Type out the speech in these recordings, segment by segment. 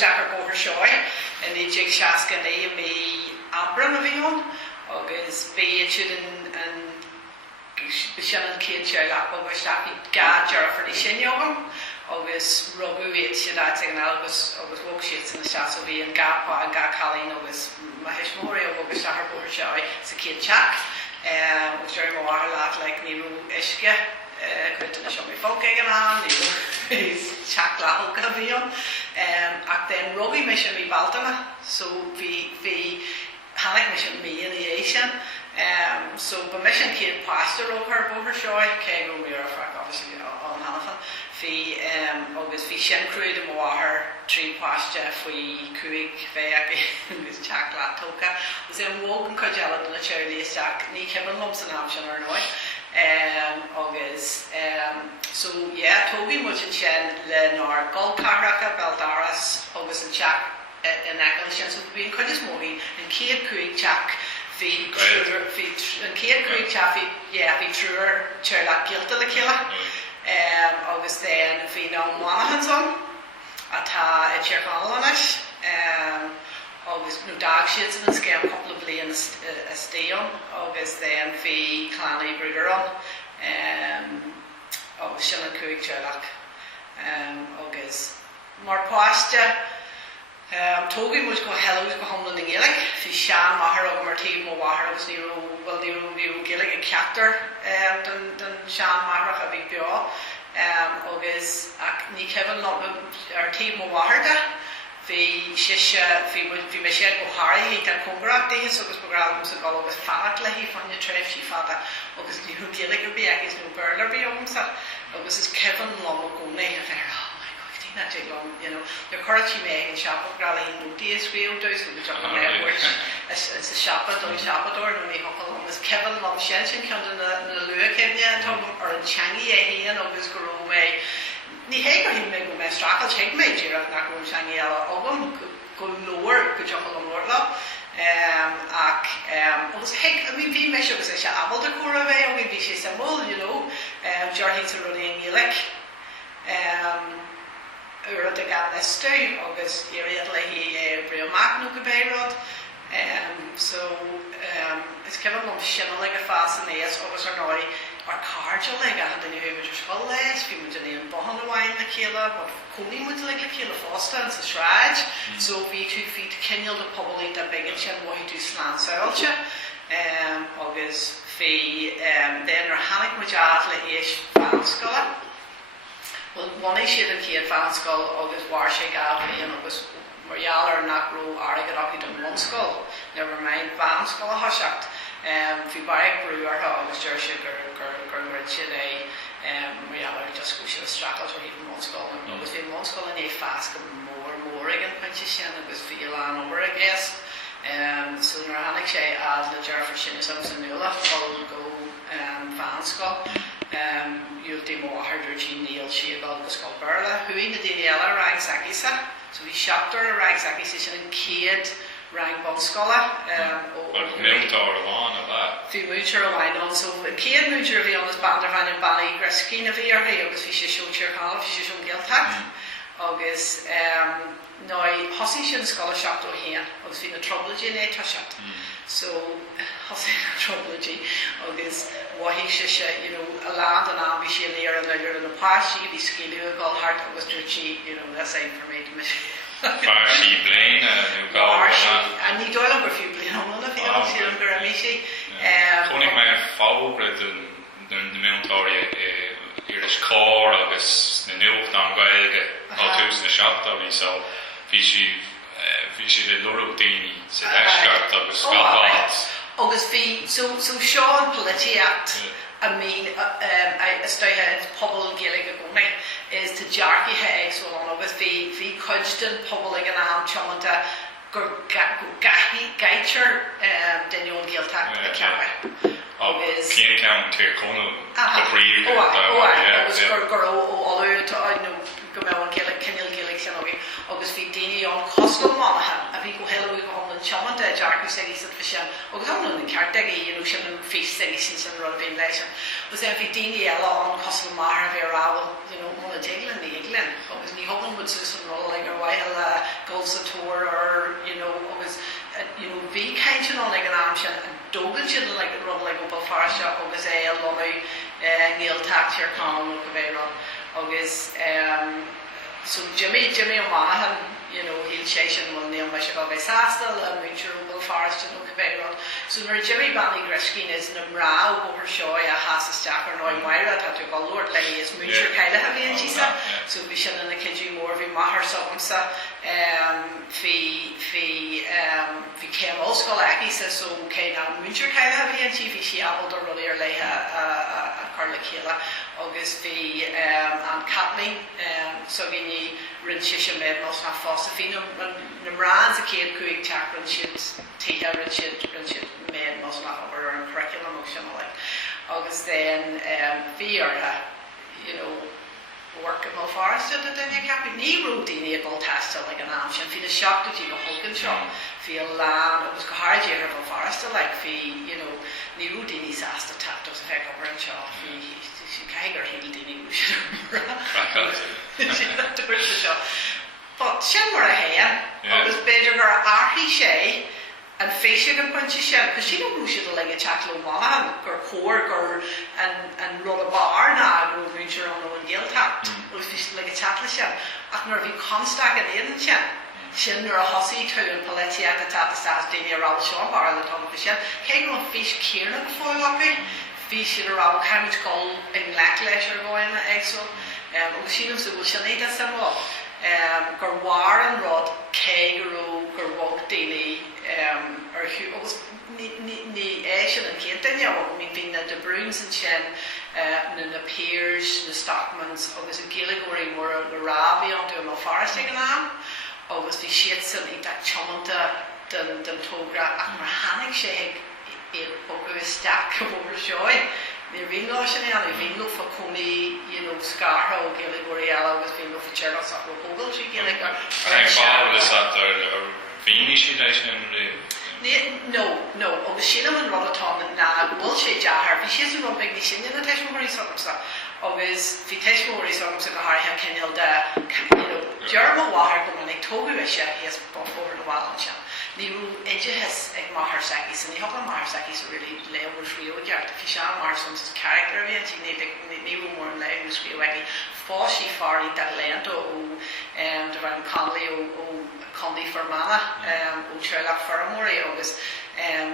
Bhóthar Seoigh in the Jig Sheáin me Abram of Ion, agus be children and Sheáin kid Sheáin agus happy gadger for the Sheáin, agus Rogu it Sheáin agus walk sheets in the shots of be and Gapa and Gaelcolaíochta agus Mahishmori agus Bhóthar Seoigh it's a kid chap, was very more like Niru Ishke. Couldn't show me folk again on, he's chakla hokavion. Then Robbie mission me Baltama, so we panic mission me in the Asian. So the mission kid pastor over Bhóthar Seoigh, came over here for obviously on Hannafan. Fi August fi shen crew the water tree pasture fi kuig beaga is chakla toka. Was in woken kajala in the cherry stack, ni Kevin lumps and option or no. Agus so yeah, Toby much in Shen le neart Gaelscolaíochta Beldaras August and Jack in Acquisition so being quite a movie and Kate Creek Jack fi and Kate Creek Jack fi truer Sherlock Guilta the killer August then fi no Monaghan's on ata a Iar-dhalta August no dog shits and scam couple of blianta a stay on August then fi clanny brigger on August Sheáin Cúig Sherlock August mar pasta Toby was go hello was go home in the Gaeilge fi Sheáin mahar over mar team mo wahar was niru Gaeilge a captor than Sheáin mahar a big Béal August ni Kevin not our team mo wahar da fi shisha fi Michelle Buhari he can congrats days so was program so go was fanacle he from the trip she fata August ni Gaeilge be is no burler be on so August is Kevin long go nay affair not too long, you know. The courage you make in shop of Grally no days real does the job of network. It's a shop at the shop door and we hop along this Kevin Love Shenson comes in the Lua Kenya and talk or in Changi he and always go away. Ni hego him make my struggle check my jira not go Changi album go lower go jump along more love. Was heck I mean we measure was a shop the core of it we be she symbol, you know. Jarhe's already in Gaeilge. The Gaelscolaíochta agus Iar-dhalta he Breal Mac no Beirod so it's kind of long shin like a fast and yes always are now our cards like I had the new image full less we would in Bohan the wine the killer but Coney would like the killer Foster and the shraj so be 2 feet Kenyal the Phobal the big chin what he do slant Seoigh August fi then our Hannick Mujadla ish Bunscoil. Well, one issue that he had Bunscoil August Warshay Galway and August mBéal or not grow Aoidh in Bunscoil. Never mind Bunscoil Hushacht. Fi Barrick Brewer August Jersey Richard mBéal or just go to the Strackles or even Bunscoil and August fi Bunscoil and a fast more again pinches and August Feirste over I guess. So there Hannick Shay add the Jerford Shinnis of Sanula will go Bunscoil. You'll do more hard routine Neil Sheáin Bunscoil Berla who in the Daniela rang Sakisa so we shopped her rang Sakisa and kid rang Bunscoil Miltar on of that fi muture wine on so kid muture vi on this bander van in Bally Greskin of here agus fi show Chuireann fi show Gaelcolaíochta agus now Hussey Shin Scholar shop to here agus fi na trouble in a touchat so Hussey trouble agus what he should you know a land and ambition there and they're in the past she be skill go hard was she you know that's same for me to miss she Pléann and he do a few Pléann on the field she on Garamishi Conig my favorite the military Irish core agus the nucht on Gaeilge all twos in the shop so she the Loro Dini Celestia agus Scotland August fi so Sheáin polaitiúla I mean I stay had Phobal Gaeilge going is to Jarky eggs well on August fi Cudgeon Phobal and am chomanta gahi gaicher Daniel Gaelta the camera August Pléann count to Colma August although to I know go on Gaeilge Kenyal Gaeilge August fi Dini on Costal Monaghan I think go hello we go home and chomanta Jarky said he said for Sheáin August I'm in Cartegi you know Sheáin feast said he since and run being later was then fi Dini on Costal Monaghan you know one of England the England August ni hoping would some roll like a while go consultor or agus bhí caiinte an ag an am sin an dógan sin le rud le go Feirste agus é lonú níl tatíar cá go bhéran agus so Jimmy O'Mahon híl sé sin bhil níl me se go bheith sástal a mútear go Feirste go bhéran so nuair Jimmy bannaí griscín is na mrá Bhóthar Seoigh a hasasteach ar náid maire tá tú galúir le is mútear caiile a bhíon tísa so bhí sin ina cidiú mór bhí maithar samsa hí céim Gaelscolaíochta so cé ná mútear caiile a bhíon tí bhí Sheáin ar rud ar léthe a chuir le chéile agus bhí an Kathleen so bhí ní rinn si méid más na fásta hí na mrán a céad cuaig teach rinn siad títhe rinn siad méid más na ar an curriculum sin agus then bhí ortha work at Feirste that then you can't be ní routine at Baltastal like an am sin fi the shock that you go hulking shop fi land it was go hard year at Feirste like fi ní routine sasta tapped us heck over and shop fi she kaiger healed in but sin mar a hain agus beidir gur arthaí sé an féise an pointse sin, because she don't lose the leg of chatlo mana, gur cór, gur an rud a bar na, gur mútear an ó an Gaelta, gur féise leg of chatla sin, ach nuair bhí constag an éan sin nuair a hosaí tú an polaitiúla tata stás daoine a ráil seán bar le tom sin, cé go an féise céarna go fóil acu, féise a ráil caiimid gol in lech leis ar bháin éagsúil, agus sin am súil sin éad san bhil. Gur war an rod cé gur bhóg daoine agus ní é sin an chéad daine bhí na de Bruins an sin na Peers, na Stockmans agus a Gaeilge mór a rá bhí an dú Feirste an am agus bhí siad san ag da chomanta den tógra ach mar hanig sé ag bogu isteach go Bhóthar Seoigh Ní bhíon lá sin an bhíon lu fa cúnaí scartha ó Gaeilge eile agus bhíon lu fa tearlas ach go Phobal sí Gaeilge Fáil is that bhíní sí leis No, agus sin am an rud atá na bhfuil sé dearthar, bhí siad an rud beag ní sin na teismóirí samsa agus bhí teismóirí samsa go háirthe cinil de dearm bháthair go minic tóguise híos bóthar na bháil an sin. Ní rú éidehes ag Bhóthar Seoigh san ní hopla Bhóthar Seoigh sa rilí leabhar frío geart a Sheáin mar sons character bhí an ní rú mór an leabhar frío ag fáisí farí da blianta ó de bhain conlaí ó Condy Fermanagh ó Treilach Ferramóí agus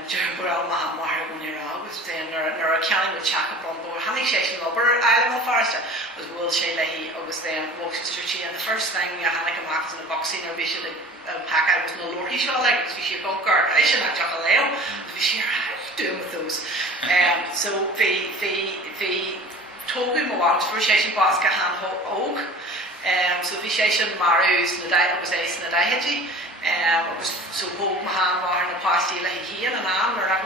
Jerbral Mahamar go ní agus nar a ceann go teach a brombo hanig sé sin obair eile Feirste agus bhfuil sé lehí agus Worcestershire and the first thing a hanig amach in the boxing ar bhí sé pack out was no lordy shot like because we should go guard I should not chuck a leo we should doing with those so the togu mo out for session basket hand oak so we session marus na dai was ace na dai hedgy was so hope my hand war in the pasty like here and am or are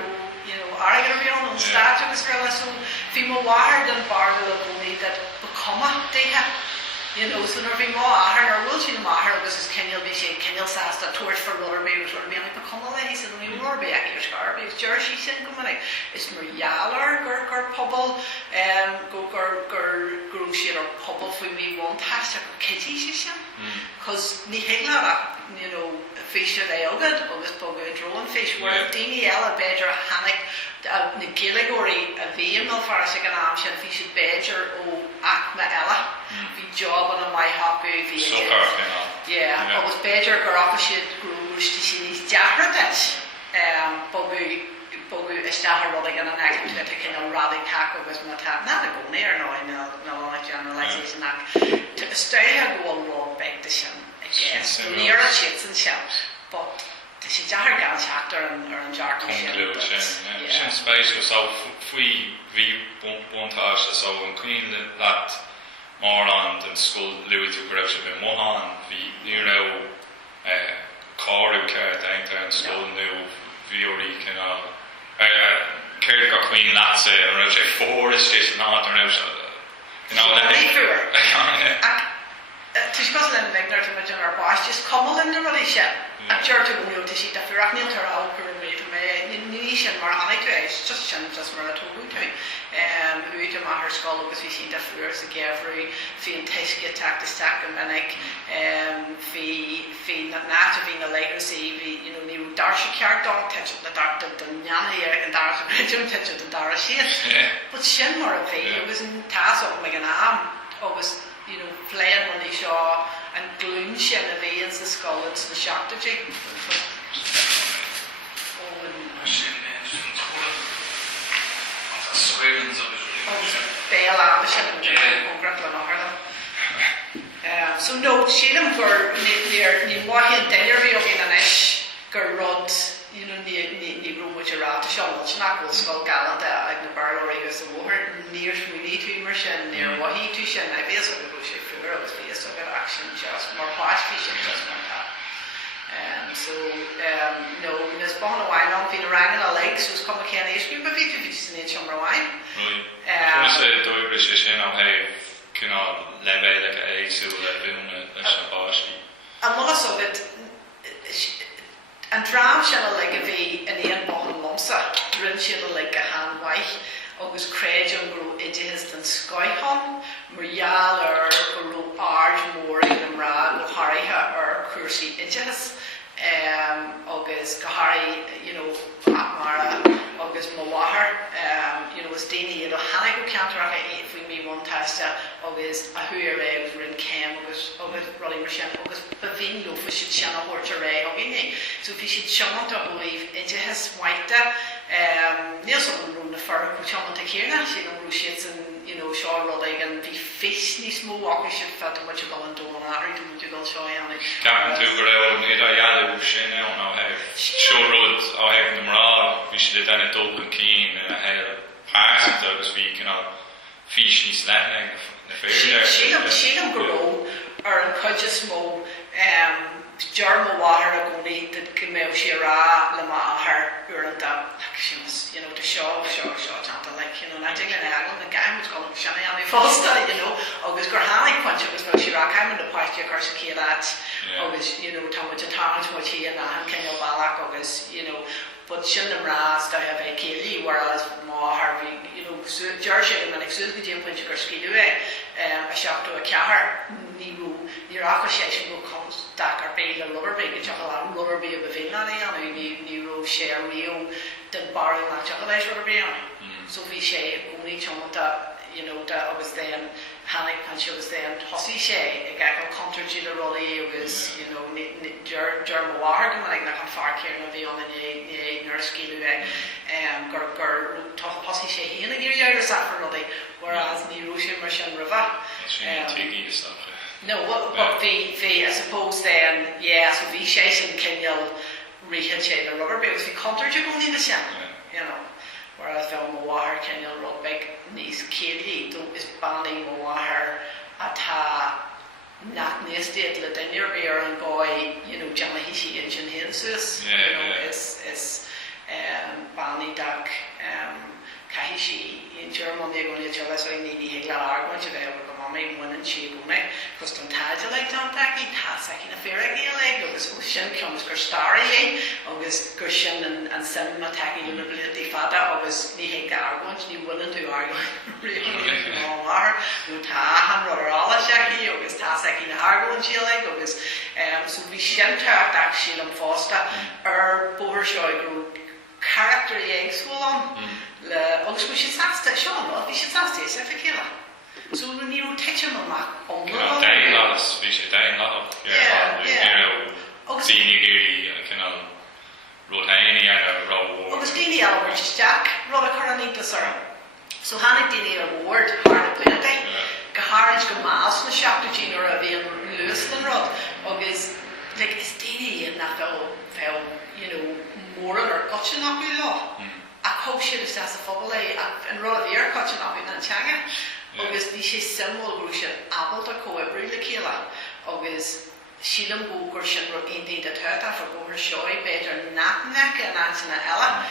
I going to be on stage of this girl so female wired and bar the only that become a day so nor bhí má ahar nor bhfuil sin máthar agus is cinil bhí sé cinil sásta tuairt for rular bé was ruir méanana become a lei san ní ruir bé ag ar scar bé jersey sin go minic is mBéalar gur Phobal gur grú siad ar Phobal faoi mí bhain taiste go kitty sé sin cos ní héile féiste é agad agus bogu a drone fish war daoine eile beidir a hanig na Gaeilge a bhíon nó Feirste an am sin fi si beidir ó aicmeacha bhí job an a mai hapu bhí agus beidir gur afa siad grúistí sin níos deachra bogu isteachar rud an aicmeacha cin an rading tac agus na tap na go néir nó generalisation ach staithe go bhfuil beag de sin Near a shits and shouts, but she jar down chapter and jar sin space so fui vi bontage so an queen that mar den school Louis to correction be mohan vi car care down school new viori can care got queen that's a forest is not or Tuis gos yn megnar ti'n mynd ar bas, just comol yn yr oeddi sian. A dyrr ti'n gwneud ti si, da ffyrach ni'n tar awr gyda'r meid, ni sian mar annig dwi eis, just sian just mar a tŵgw ti. Hwyd yma ar sgol agos fi sy'n da ffyr sy'n gefrwy, fi'n teisgi tac dy stac yn menig, fi nat o fi'n y leir si, ni yw dar si ciar don, techo na dar dynian hi yn dar sy'n rydym, techo yn dar a sian. But sian mar a fi, agos yn tas o meg yn am, agos Pléann when he saw and gloom sian a bhí in sa scoil in sa seachta tí. Béal a sian yn ograt lan o'r So no, sian for ni wahi yn denir fi o gyn anes gyr rod ni rhwm wyt yr alta sian wel sy'n agol sgol galad ag na barl o'r egus y wôr ni'r llwyni tŵ mar sian ni'r wahi tŵ sian na beth o'n rhwm sian ffyr agus fi ys o'r action just mor hwaith fi sian just mar ta no nes bon o wain on fi'n rangan a leg so ys com a cian eisgwyd ma fi sy'n neud sian mar wain Dwi'n sef dwy bris sian am hef cynno lefel ag eig sy'n lefyn yn sian bosgi A mwna so byd An drám sin a lig a bhí in éon bothan lomsa, rinn sin a lig a han waith, agus creid an grú idihis den scoilhon, mBéal grú ard mór in an rá go háirithe cúrsaí idihis, agus go háirí, mara agus mBéal, was daoine iad o hanna go ceantar a faoin mí one testa agus a thuair agus rinn cem agus rudí mar sin agus bhín lo fa siad sean a hórta ré a bhíine. So bhí siad seananta a bhuaibh idihis waite níl son an rún na far go seananta céirna sin an rú siad san seo rudaí an bhí fis níos mó agus siad fed a muid go an dóna áirí dú muid go Sheáin. Capan tú go raibh iad a dhealú sin an á heh seórúd á heh na mrá bhí siad denna dógan cín a heh Páirsant agus bhí fís níos lethna na Feirste. Sílam go ró ar an chuide smó dear mBéal a gcónaí de go méid sé rá le máthair Iar-dhalta de seo teanta na dig le agal na gaim go seanna anna fásta agus gur hánig pointe agus nó sé rá caiim na páiste chu sa céad agus tá muid an táint muid hí a náhan ceol bailach agus but sin am rás da have a céilí whereas máthar dear sé an exúil go dtíon pointe gur sciú a seachtú a ceathar níor acha sé sin go dach ar Béal a rubberbé go teach an rubberbé a bhína anna ní ró sé a riú den bar na teach leis rubberbé anna. So bhí sé gcónaí teamanta agus den hannig pan si agus den hosí sé ag go contartí le rolaí agus dear mBéal go ag nach an fearcéir na bhí an ní nuair scíú gur hosí sé híana gur ar safar rolaí whereas ní ró sé mar sin ribha. No, but the I suppose then, so bhí sé sin ceol rithead sé le rubberbé agus bhí contartí go ní sin, whereas bheith mBéal ceol rugbeig níos céilí is bannaí mBéal atá nach níos déad le daine ar béar an gáid deanna hí sí in sin héan suas is bannaí dag caihí sí in German they going to tell us I need to get argument to there go mami one and she go me cuz ton taja like ton taki tasa in a fair Gaeilge agus sin comes gur starry agus gur sin and cinema taki in the ability fada agus ni he argument ni willing to argue really more no ta han roll shaki agus tasa in argument Gaeilge agus so we sin ta actually am fosta Bhóthar Seoigh character eggs full on agus we should sasta Sean we should sasta is fhiacail so we need to teach him on day lads we should day lad agus dini giri kind rotaini and row agus dini Albert Jack roll a coronita sir so hannig dini award hard blianta go harage go mas na seachta gene or a bhíon luas den rod agus like is dini in that fel more or cutting up with law. A coach is as a Phobal and rather the air cutting up in that changa. August, this is symbol gruesome. Apple to co every lekila. August, sílam bógur sin indeed a thuta for Bhóthar Seoigh better natnecha and actina eile,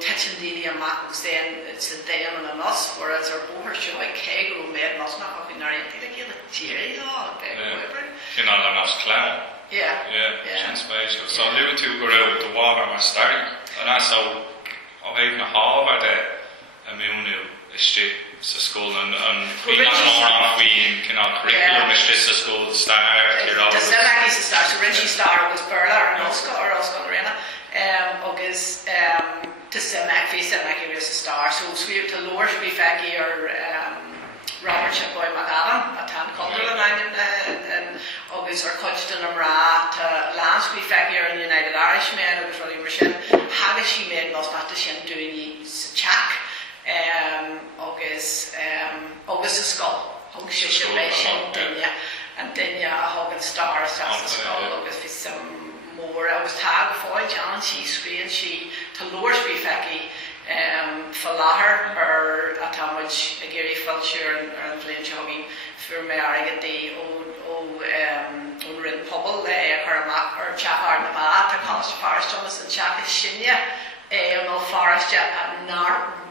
teaching daily amach then it's a day and an us, whereas our Bhóthar Seoigh kegro made us not in our indeed like Jerry law, an us clown. Yeah. Special. So live to go out the water my starting, and I saw Aoidh na Hava the immune estate scoil and we not on we cannot curriculum is this school start the same is start so Richie Star was Béal and Oscar agus the same face and like is a star so we to lower we faggy or Robert Boy McAdam at Tugann Colma and agus or coached in Ra to last we faggy in United Irishmen agus really machine how she made most not the shin doing check agus a scoil hug sé leis duine and duine a hagan star as a scoil agus fi some mór agus tag fáil an si scríonn si tá loirsbí feici falláthair ar a támuid a géirí fáilseúr ar an bblianta hagin fuair mé aige dé ó rin Phobal le a chu amach ar teachar na bá tá conas Feirste an teach sinne an ó Feirste a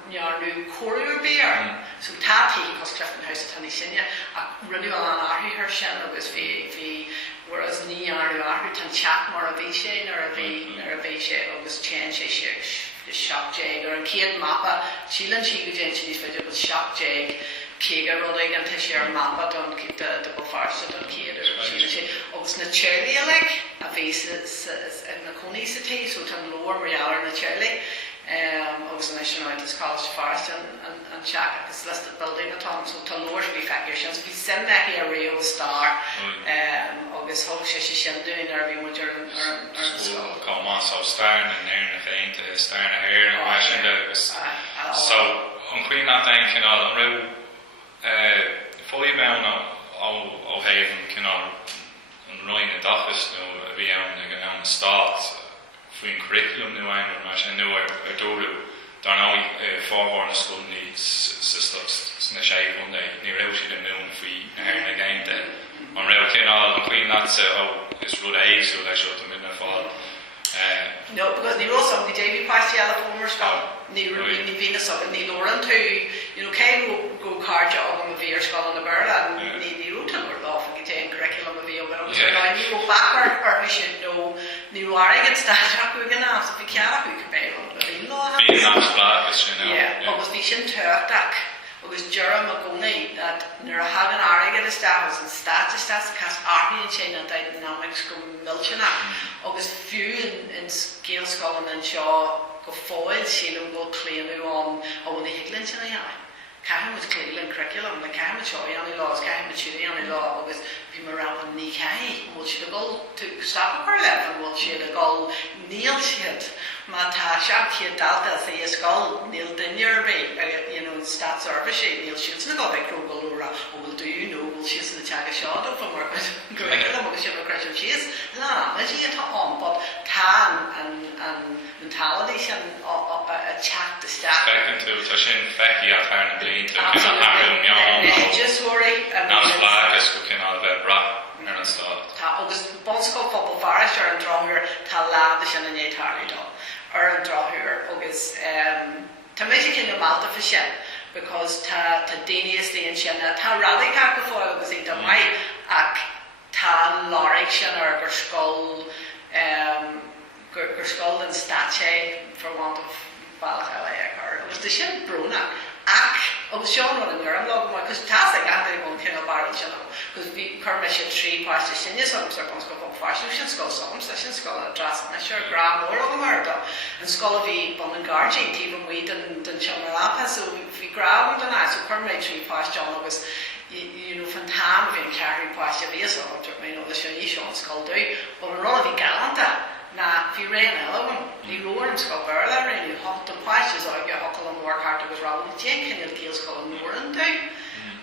nearú choirú bear so tátí cos Clifton House a tanní sinne a rinne an áthí her sin agus bhí whereas ní áthú áthú tan teach mar a bhí sé nar a bhí sé agus chéan sé de shock jeg or an céad mappa sílan si go dé sin féidir go shock jeg céige rudaigh an te sé ar mappa don de go Feirste don céad sílan sé agus na Charlie a bhí na coní sa té so tan lór marialar na Charlie agus an Sheáin College Feirste and check this listed building at home so tá loirsbí feiceir bhí sem meici a réo star agus thug sé sin doing ar bhí muidir ar scoil conas ó stair na neart na féinte stair na hair an bhaisian agus so an chuoin nach dain cinál an raibh fully bound ó haven cinál an roiin a dachas nó a bhí an stát faoin curriculum nu ein mar sin nu ar dóú dar ná fáhhar na scoil ní na séún ní raibh siad an nún faoi ar na gainte an raibh cinál an chuoin nach is rud éagsú leis seo a midna fáil no, because ní rós am go Davy Pasty a former scoil ní bhína sog ní loran tú cé go cardja agam a bhí ar scoil an na Béal ní rútan or lá go dé an curriculum a bhí agus ní go bachar ar sin nó ní roiig an staach go gná so bhí ceach go Béal Bhí nás blágus sin agus bhí sin tuach agus Jerem a gcónaí that nuair a hagan áige a stagus an status cas áthíonn sin an dynamics go miltena agus fiú in Gaelscoil an seo go fáil sílam go cléanú an bhna higlann sin a dhéana. Caiim was clearly curriculum, the caiim with Sheáin laws, caiim with Sheáin law, because we were around ní caiim, we'll should go to stop our level, we'll should go Neil shit, ma tá seach Iar-dhalta say a scoil, Neil Dinnerby, stat service, Neil shoots na go back from Galura, or will do we'll shoot in the tag a shot of work with curriculum, because she have a crash of cheese, la, let's see it on, but tan and mentality and a chat to staff. Second to sin feici a fearna blianta cin hairú meán just worry nás blágus go cinál bheith bra ar an stad. Tá agus Bunscoil Phobal Feirste ar an drothúir tá láda sin an étarú dá ar an drothúir agus tá méid cin go máta fa sin because tá daine is daon sin tá ralaí go fáil agus é do maiid ach tá láraigh sin ar gur scoil and stache for want of Balchaile or it was the sin bruna ach agus Sheáin run in an log because tasig andy gon kin bar because we permission 3 parts to sin some Bunscoil Feirste sin scoil some session scoil a dras na sure gra more of murder and scoil vi bon and garging even we didn't chamala so we grab and I so permission 3 parts John was van tam vin carry parts of is or the Sheáin scoil do but run of Gaelanta na fi ran element ní roar an scoil Béal ran you hot the prices or you hockle and work hard was rather the kin el Gaelscoil and Noran do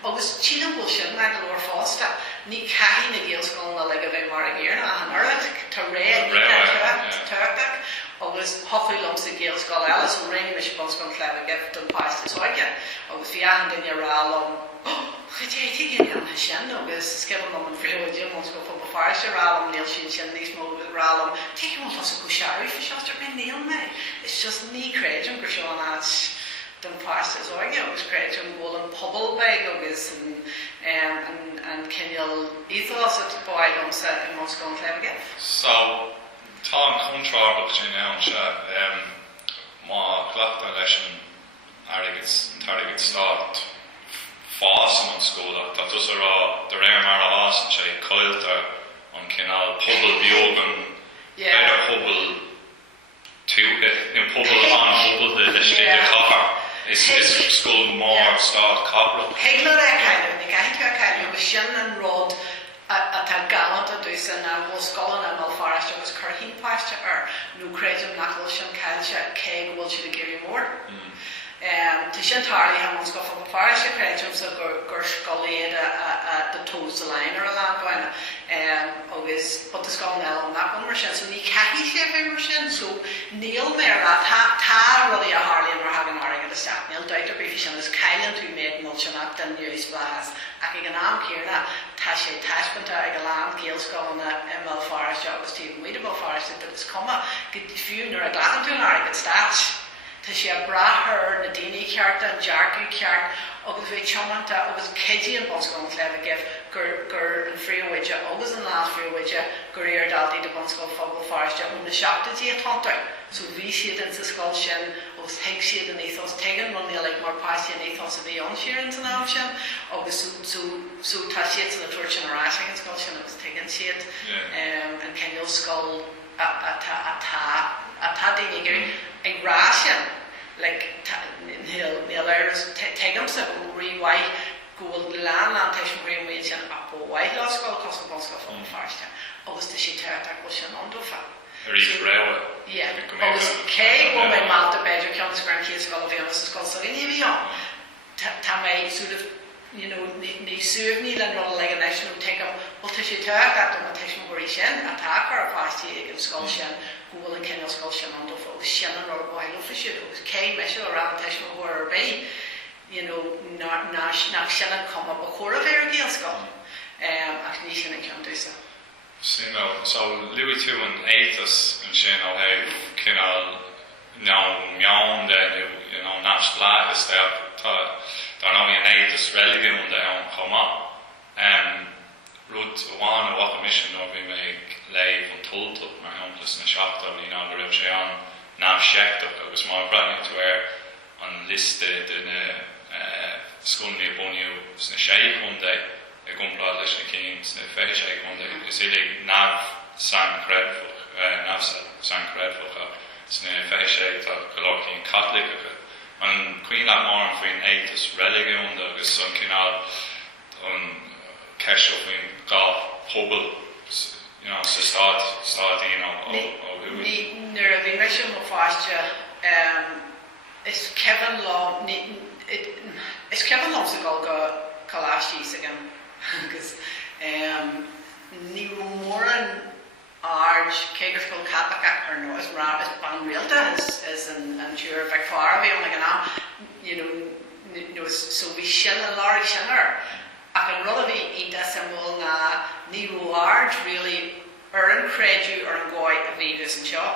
agus china bullshit na glor fásta ní caiin na Gaelscoil na le bheith mar a géar na hanarad tá ré tuach agus hochu lumsa Gaelscoil eile so ring mis Bunscoil clever get an prices Aoidh agus fi an duine rá Chydétig yn iawn hysyn, agus sgefn nhw'n ffriodio, mwyn sgwp o Feirste ralwm, Neil Sheáin nis mwyn ralwm. Teg yw'n los o gwsiarw, ffisiostr mynd Neil me. It's just ni cred yn gwrsio at dyn Pléann Seoigh, agus cred yn gwol yn Phobal beg, agus yn cynnil ethos at boed o'n sa yn Bunscoil yn Gaeilge. So, tá'n contrarach sin iawn siya, ma glachta leis yn tarigid start fás yn scoil, dat was de réir mar a hás yn sé coilta an cynnal Phobal biogan, beidir Phobal túge, Phobal an Phobal de steidir cachar. Is scoil mór start capra. Heglar cailw, ni gael cailw, agus sin an rod a ta galant a dwys yna Bunscoil yn ymwyl Feirste agus chuireann páiste nhw creidym nachol sin cailse ceg wyl sydd y gyrru mór. Tá sin tarlaí ha man scofa go Feirste creidym sa gur scoiléad a tos a lein ar a landhaine agus bud a scoil nel am nach mar sin, so ní caithí sé fé mar sin, so níl mér a tá rudí a harlaí mar hagan ára a staid, níl daidir bhí sin is caiileann tú méid mil sin ach den nuis blahas ach ag an am céirna tá sé taispanta ag a land Gaelscolaíochta mBéal Feirste agus tí muide mBéal Feirste dat is cuma go fiú nar a gladan tú ára go staid. Tá sé brathir na daoine ceart an dearcú ceart agus bheith teomanta agus céidí an Bunscoil an Gaeilge gur an phríomhide agus an lás phríomhide gur Iar-dhalta de Bunscoil Phobal Feirste ón na seachtatí a tánta. So bhí siad in sa scoil sin agus theag siad an ethos tegan man níl ag mar páiste an ethos a bhí an Sheáin san am sin agus so tá siad san na tuair sin arás an scoil sin agus tegan siad an ceannil scoil a daoine gur ag rá sin níl tegam sa go rihaid gúil lean teis an bhríomhid sin a bhhaid lá scoil cos an Bunscoil Phobal Feirste agus tá sé teart ag bhil sin andófa. Agus cé go mé malta beidir ceann sgran chéad scoil bhí an sa scoil sa rinne bhí an. Tá mé sort of ní suamhní le rud le an eisnú tegam bhil tá sé teart ag an teis an bhrí sin a tácar a páistí ag an scoil sin gúil an ceannil scoil sin andófa agus sin an rud bhhail ó fiisiú agus cé meisiú a ran teis an bhór ar bé nach sin an cuma ba chóir a bhéir a Gaelscoil ach ní sin an ceann dúsa. So Louis tú an étas an sin ó heh cynnal meán de nás blágus dar ná an étas religiún de an chuma. Rud bháin a bhacha mission ó bhí mé léibh an tulta mar hamplas na seachta bhí ná go raibh sé an náam seachta agus má breithniú tú an liste de na scoilní a buniú sna sé chundé ag gomrád leis na cín sna fé sé chundé gus éidir náamh san creidfach sna fé sé tá golóchtaín Catholicacha an cuioine mar an faoin étas religiún agus an cinál an ceisio faoin gá Phobal sa stádín ó nuair a bhí me sin mo Feirste is ceann lom sa gáil go choláistí agam agus ní mór an ard cé gur scoil Catholic ar nó is ban rialta is an túr bheith far bhí an am so bhí sin an láirí sinar ach an rud a bhí ide sa mhil na ní ard really ar an creidú ar an gáid a bhí gus an seo.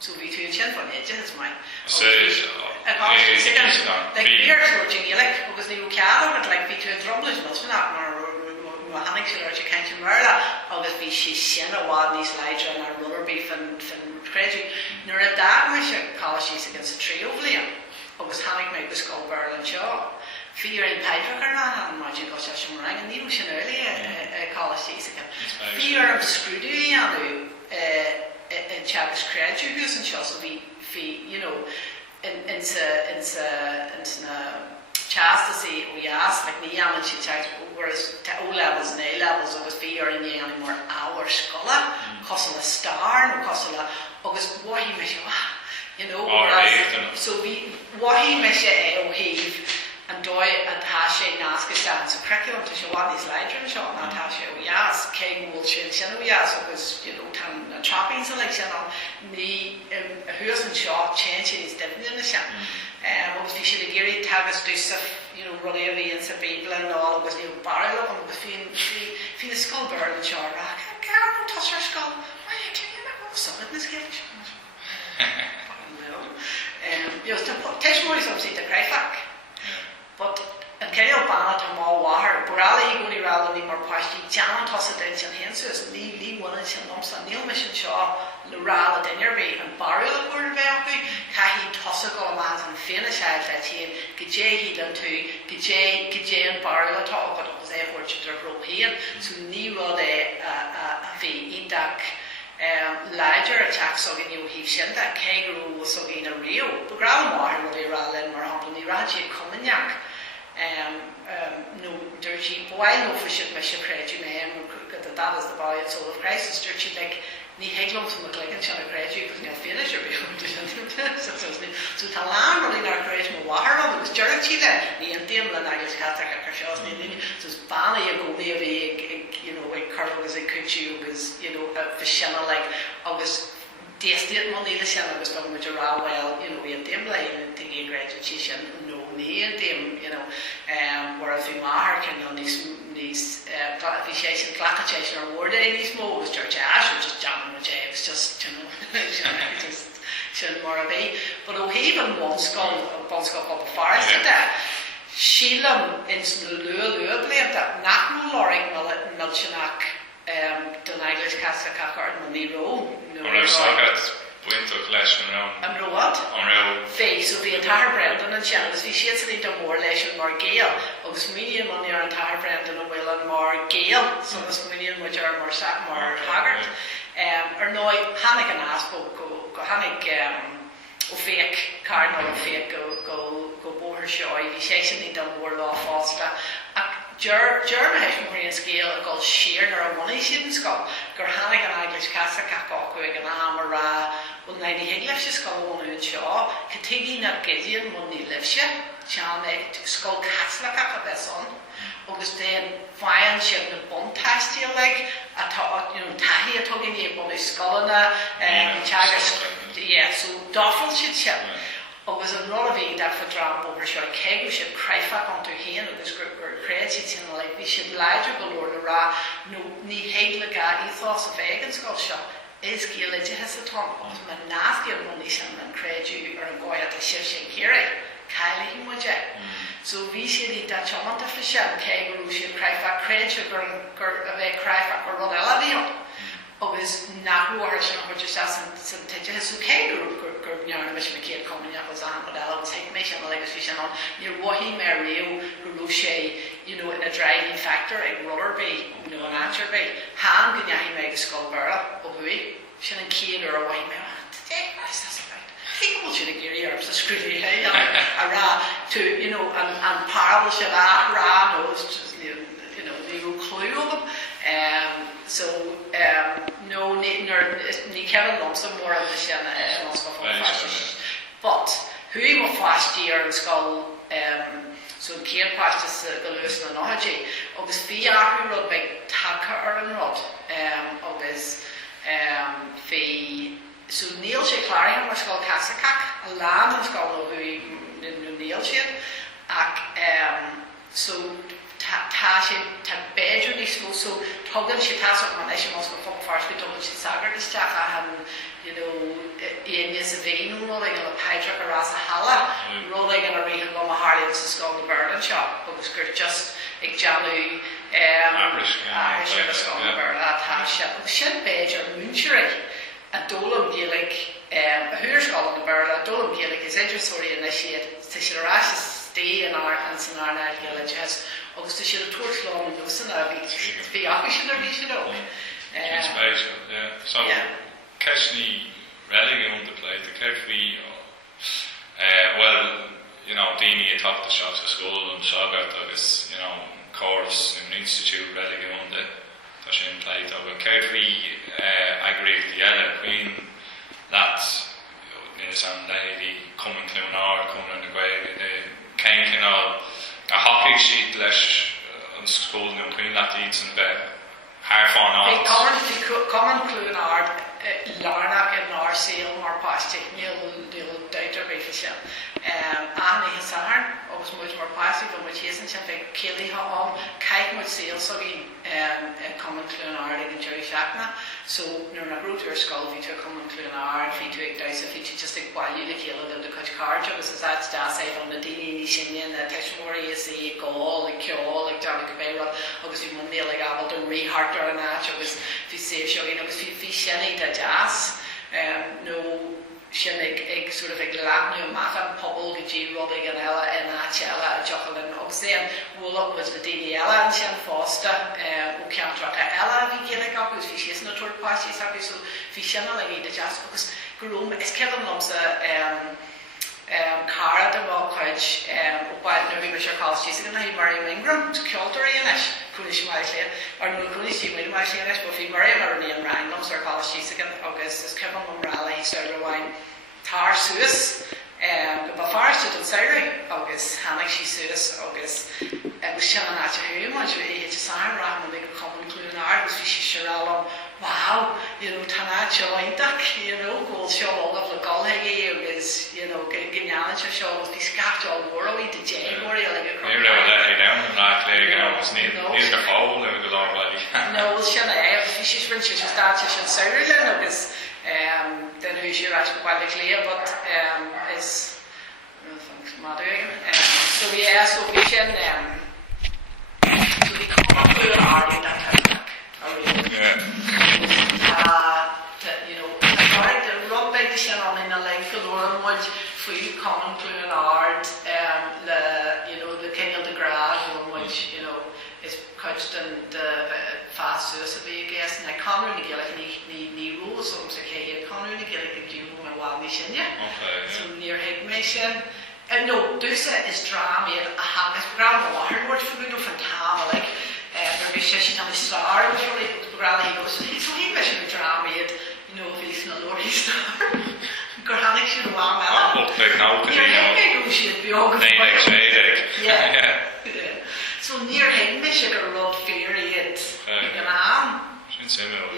So bhí tú an sin fan éide is mai. Agus ní ceadh bhí tú an droblis mas fanach mar hanig sin ar ceint marla agus bhí si sin a bhád níos leidre an ar rullarbí fan creidú. Nuair a dag me se cáilsí agin sa trío bhliain agus hanig méid go scoil Béal an seo. Fí ar an peidir ar ná an maidin go se sin mar an níú sin early cáilsí agin. Fí ar an scrúdú anú in teagas creidú gus an seo so bhí in sa chastasí ó jaas ní ann si teid whereas O levels and A levels agus bhí ar in dhéanamh mar áhar scola cos le star nó cos le agus wahí me se so bhí wahí me se ó híh an dóid atá sé náca san sa curriculum tá sé bhád níos leidir seo nátá sé ó jaas cé bhfuil sin ó jaas agus tan an chopping sa le sin ní thuas an seo change is definitely sin. Agus bhí siad a géirí tagas dúsah rudí a bhíonn sa Béal an all agus níl baril agus fi scoil bear an seo ra. Ceann tas ar scoil. Well, something is getting no. Just to put testimony something to cry back. But and carry on banat to more water. Borali go ni rather ni more pasti. Jan toss it in hands. Lee one in lumps and Neil mission shaw. Lurala dinner way and barrel of word very. Kahi toss a go man's and finish out that he. Gijay he done too. Gijay and barrel talk. But it was there for to rope here. So ni rode a fee indak. Larger attacks so in you he sent that kangaroo so in a Rio. But grandma really rather more humble ni raji cominiac. No dirty boy no fish at Misha Credgy man that is the boy at Soul of Christ is dirty like ni heglum from the click and channel Credgy because no finish or so Talan really not create more water on it was dirty then the Indian and I just had that cashos so it's banny you go maybe like Carlo was a kuchu was the channel like August the estate money the channel was talking about well we had them like the graduation and them, whereas we are on these classification or word these modes, church ash, or just jamming with James, just just more of a. But even Bunscoil up the Feirste there, Sheáin in Lua blianta, nach loring milchenak, don aicmeacha cachar and Monero. Blianta clash and what? Face of the entire Brendan and Sheáin, we see it's a more leisure more Gael, because medium on the entire Brendan and Will and more Gael, so this medium which are more haggard. Or no, Hannick and Aspo go Hannick fake cardinal fake go Bhóthar Seoigh, we say something done more law fosta. German Korean scale called Sheáin or a money shooting skull. Gerhanic and English Casa Cacoquig and Amara, well, 90 English is called one in Shaw, Katigi Nargidian, Money Livsha, Chane, Skull Caslaka Besson, August then Fine Ship the Bun Tasty like, Tahi a Togini, Bonnie Skullana, and Chagas, yeah, so Doffel should ship. Was a lot of that for drama over short keg, we should cry back onto him, and this group were crazy, like we should larger galore the ra, no need hate like ethos of vegan sculpture. Is Gaeilge has a ton of my nasty money and crazy or go at the shift and carry. Kylie him with it. So we should eat that chomant of fish and keg, we should cry back crazy or cry back or run elevator. Agus nachhuar sin chuir san teide is okay gur nearna mis me céad comine was an but agus aicmeacha agus fi sin an níor wahí mar riú gur sé in a driving factor ag rutterbí an answerbí há gneachí me agus scoil beara ó bhuí sin an céad ar a wahí me think should get here so scrutiny hey a ra to and parable should ra knows just legal clue of them so no ní Kevin lumps some more of the sin but who will fast year in skull so care past the loose and analogy agus fiacail rod big taka or an rod agus so Neil sé clarion mar skull casacach a land and skull who Neil sé so ta bedroom so Tugann she tas up man she must go first with Tugann she sagar this jack I have in is a vein rolling on a pie truck or as a hala rolling in a real go mahari it's a skull the burn shop but was good just examu Irish skull the burn that has shit bedroom moonshire a dolum Gaelic a hooer skull the burn a dolum Gaelic is interesting initiate to shirash stay in our and Gaeilge has August should have torch long and loosen a bit. Beaga should have been yeah. So, Keshni rallying on the plate, the carefree, Dini had talked the shots of school and Sagat, agus, chorus in the institute rallying on the Tashin plate, but carefree, I agree with the eile, Queen, that's, and lady coming to an hour, coming in the way, Kankin all. A hockey sheet leis an school and Queen that eats and half on off. Common clue in art, Larna in RC Kelly on kite with sales so we common Clonard and Jerry Shackna. So near a route or skull we took common Clonard, we took dice if you just like while you like yellow the coach card job is that's side on the Dini Shinyan, the Teshmori is the goal, like Kyo, like Johnny Cabello, obviously one meal like Apple to re-heart or an atch, it was if you say showing it was Shenny the jazz, no. Sin ag sort of ag lagnu macham Phobal go dtí rudaí an eile in áit eile a jochailin agus then bhuailg was the daoine eile an sin fásta ó ceantracha eile bhí géala agus bhí sios na tuairpáistí agus so bhí sinna le iad jazz agus gurúm is ceann lomsa cara de bhácaid ó bail nó bhí mar se cáiltí sa gna hí Mariam Ingram ceoltarí inis cúnis mai léir ar nó cúnis tí mai mai léir but bhí Mariam ar níon rang lomsa ar cáiltí sa gna agus is ceann mrála hí saoirhhain tar suas go ba Feirste an Seoigh agus hannig sí suas agus was sin an áte thuúm a bhí it sáin ra an go common Clonard agus bhí si serálam wow, tána teointach, ggóil seo ágah le Gaeilge agus, gneann seo agus bhí scacht all mhóraí de déagóirí le go Ní raibh le down an nach léige agus níos go fáil le go lábhaidí. No, sin agus bhí si rinse se státe sin Seoigh agus den who she actually quite clear, but is so yeah, so we can so we come to an argument that the rug big sin on in the leg for Lauren would free common to an art the king of the grass which is couched in the fast suicide I guess and I can't really get like ni rules so I can't really get like the my wild mission so near aicmeacha no do say is drama a happy program water word for me from time like there be she on the star was really program he goes so he mission drama he's not Lord star Gorhanic should want well should be all yeah so near aicmeacha got a road period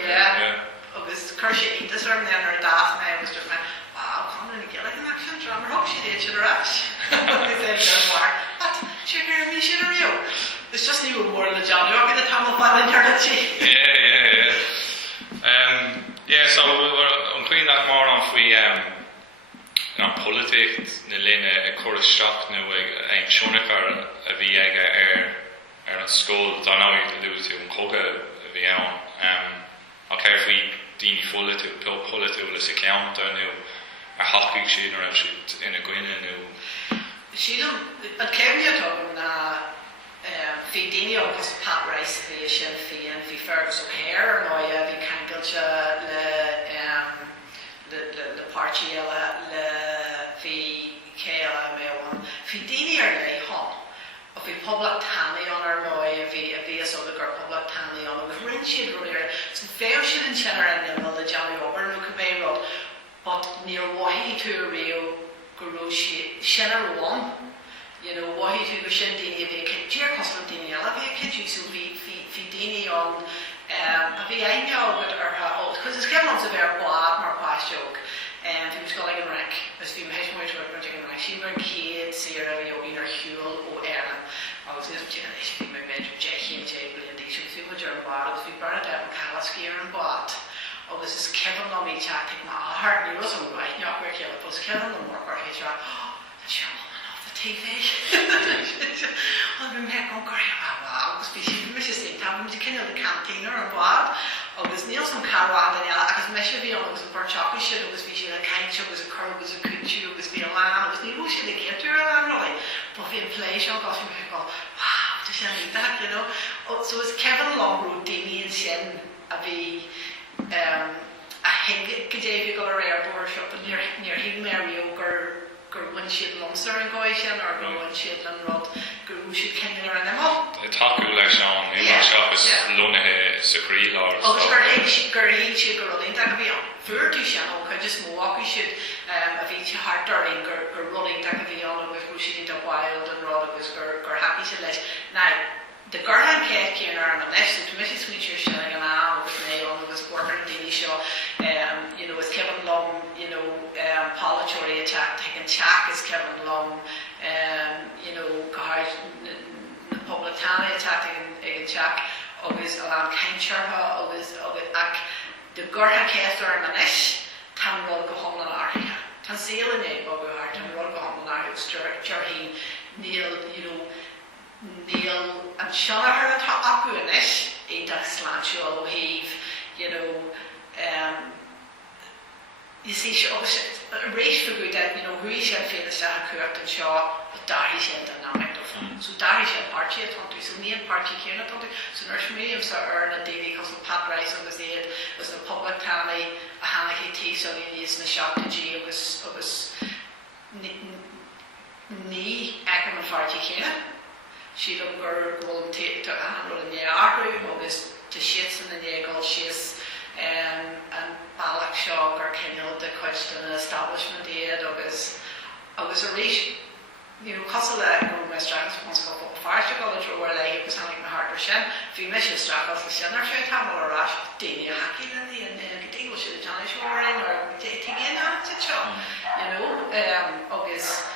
yeah. Agus Kirsty this or then her daft man was just like, wow, come in and get like an action drama. Hope she did you rush. But she hear me, she hear you. It's just even more than the Johnny York at the time of my eternity. Yeah, so we're clean that more on we politics na linne cúrsaí nu ein tionachar a beaga an scoil dá ná I do to an coga a bhí ann okay if we daoine polaitiúla sa ceanta nu a hacaigh siad ar siad ina gcuine nu Sílam an céimne atá na bhí daoine agus Pat Rice bhí sin féin bhí Fergus O'Hare nó bhí cangailte le páirtí eile le bhí céile méháin bhí daoine ar lei hon of a public tanny on our noy of a sort of public tanny on with rinchid runner some fair shit in chenner and then the Johnny over no cabay road but near wahi to real gurushi shenner one wahi to Shendini of a kid Constantine a kid you so Fidini on a Vianga with her because it's kept on to their quad more past joke and he was calling a rank as we had more to a project and she were kids Sarah in her Huel or Aaron I was just generation my mentor Jackie and Jay blianta she was with her bar we burned out Gaelscolaíochta and bought was this Kevin on me tactic my heart he wasn't right not where Kevin was Kevin on work where he's right that's your woman off the TV I've been back on great wow was speaking to Mrs. St. Tom to kind of the canteen or what agus níl som carwad an eile agus me sé bhí an agus an barchapi sin agus bhí sé le caiinte agus a cur agus a cúteú agus bhí an agus ní bhú sé le géú an roi but bhí an play seo gas mé go wow tu sé that so is Kevin Longrú daoine an sin a bhí a hiig godéhí go ar airboard shop níor hiig Mario gur bhain siad lomsar an gáid sin ar gur bhain siad an rud gur bhú siad cenne ar an amá taú leis an I seachas lonathe sa chríl agus gur hín siad gur rolínta go bhí an fuirtú sin ó chu just móhaú siad a bhí te hartarling gur rolínta go bhí an agus bhú siad do wild an rud agus gur happy siad leis na the Garland cake came around the next to Mrs. Switcher showing an arm with nail on was working daily show was Kevin Long politory attack taking chack is Kevin Long guys public tána atá ag teach agus an ceinseartha agus ach de gurtha céastar an isis tan rud go thomlan árthacha. Tá saoil in é bogúthar tan rud go thomlan árthacha teirhí níl an seanachar atá acu in isis éideach sláintiúil ó thaobh you see, she obviously race for good that who is your favorite star correct and shaw but dahi she dynamic of so dahi she party at something so me and party came at something so nurse medium so earn a daily because of pat rice on the aid was a public tally a hanaki tea so you use in the shop to G was ni ackerman party came she don't go rolling tape to a handle in the artery was to shits in the negal she's and Bailach Seoigh or Kendall the question an establishment aid agus a reach cosile go me strength Bunscoil Feirste College or where like was having my heart or shin fi mission struggle for sinner should have a rush daily hacky and the deal should have done shoring or taking in on to show agus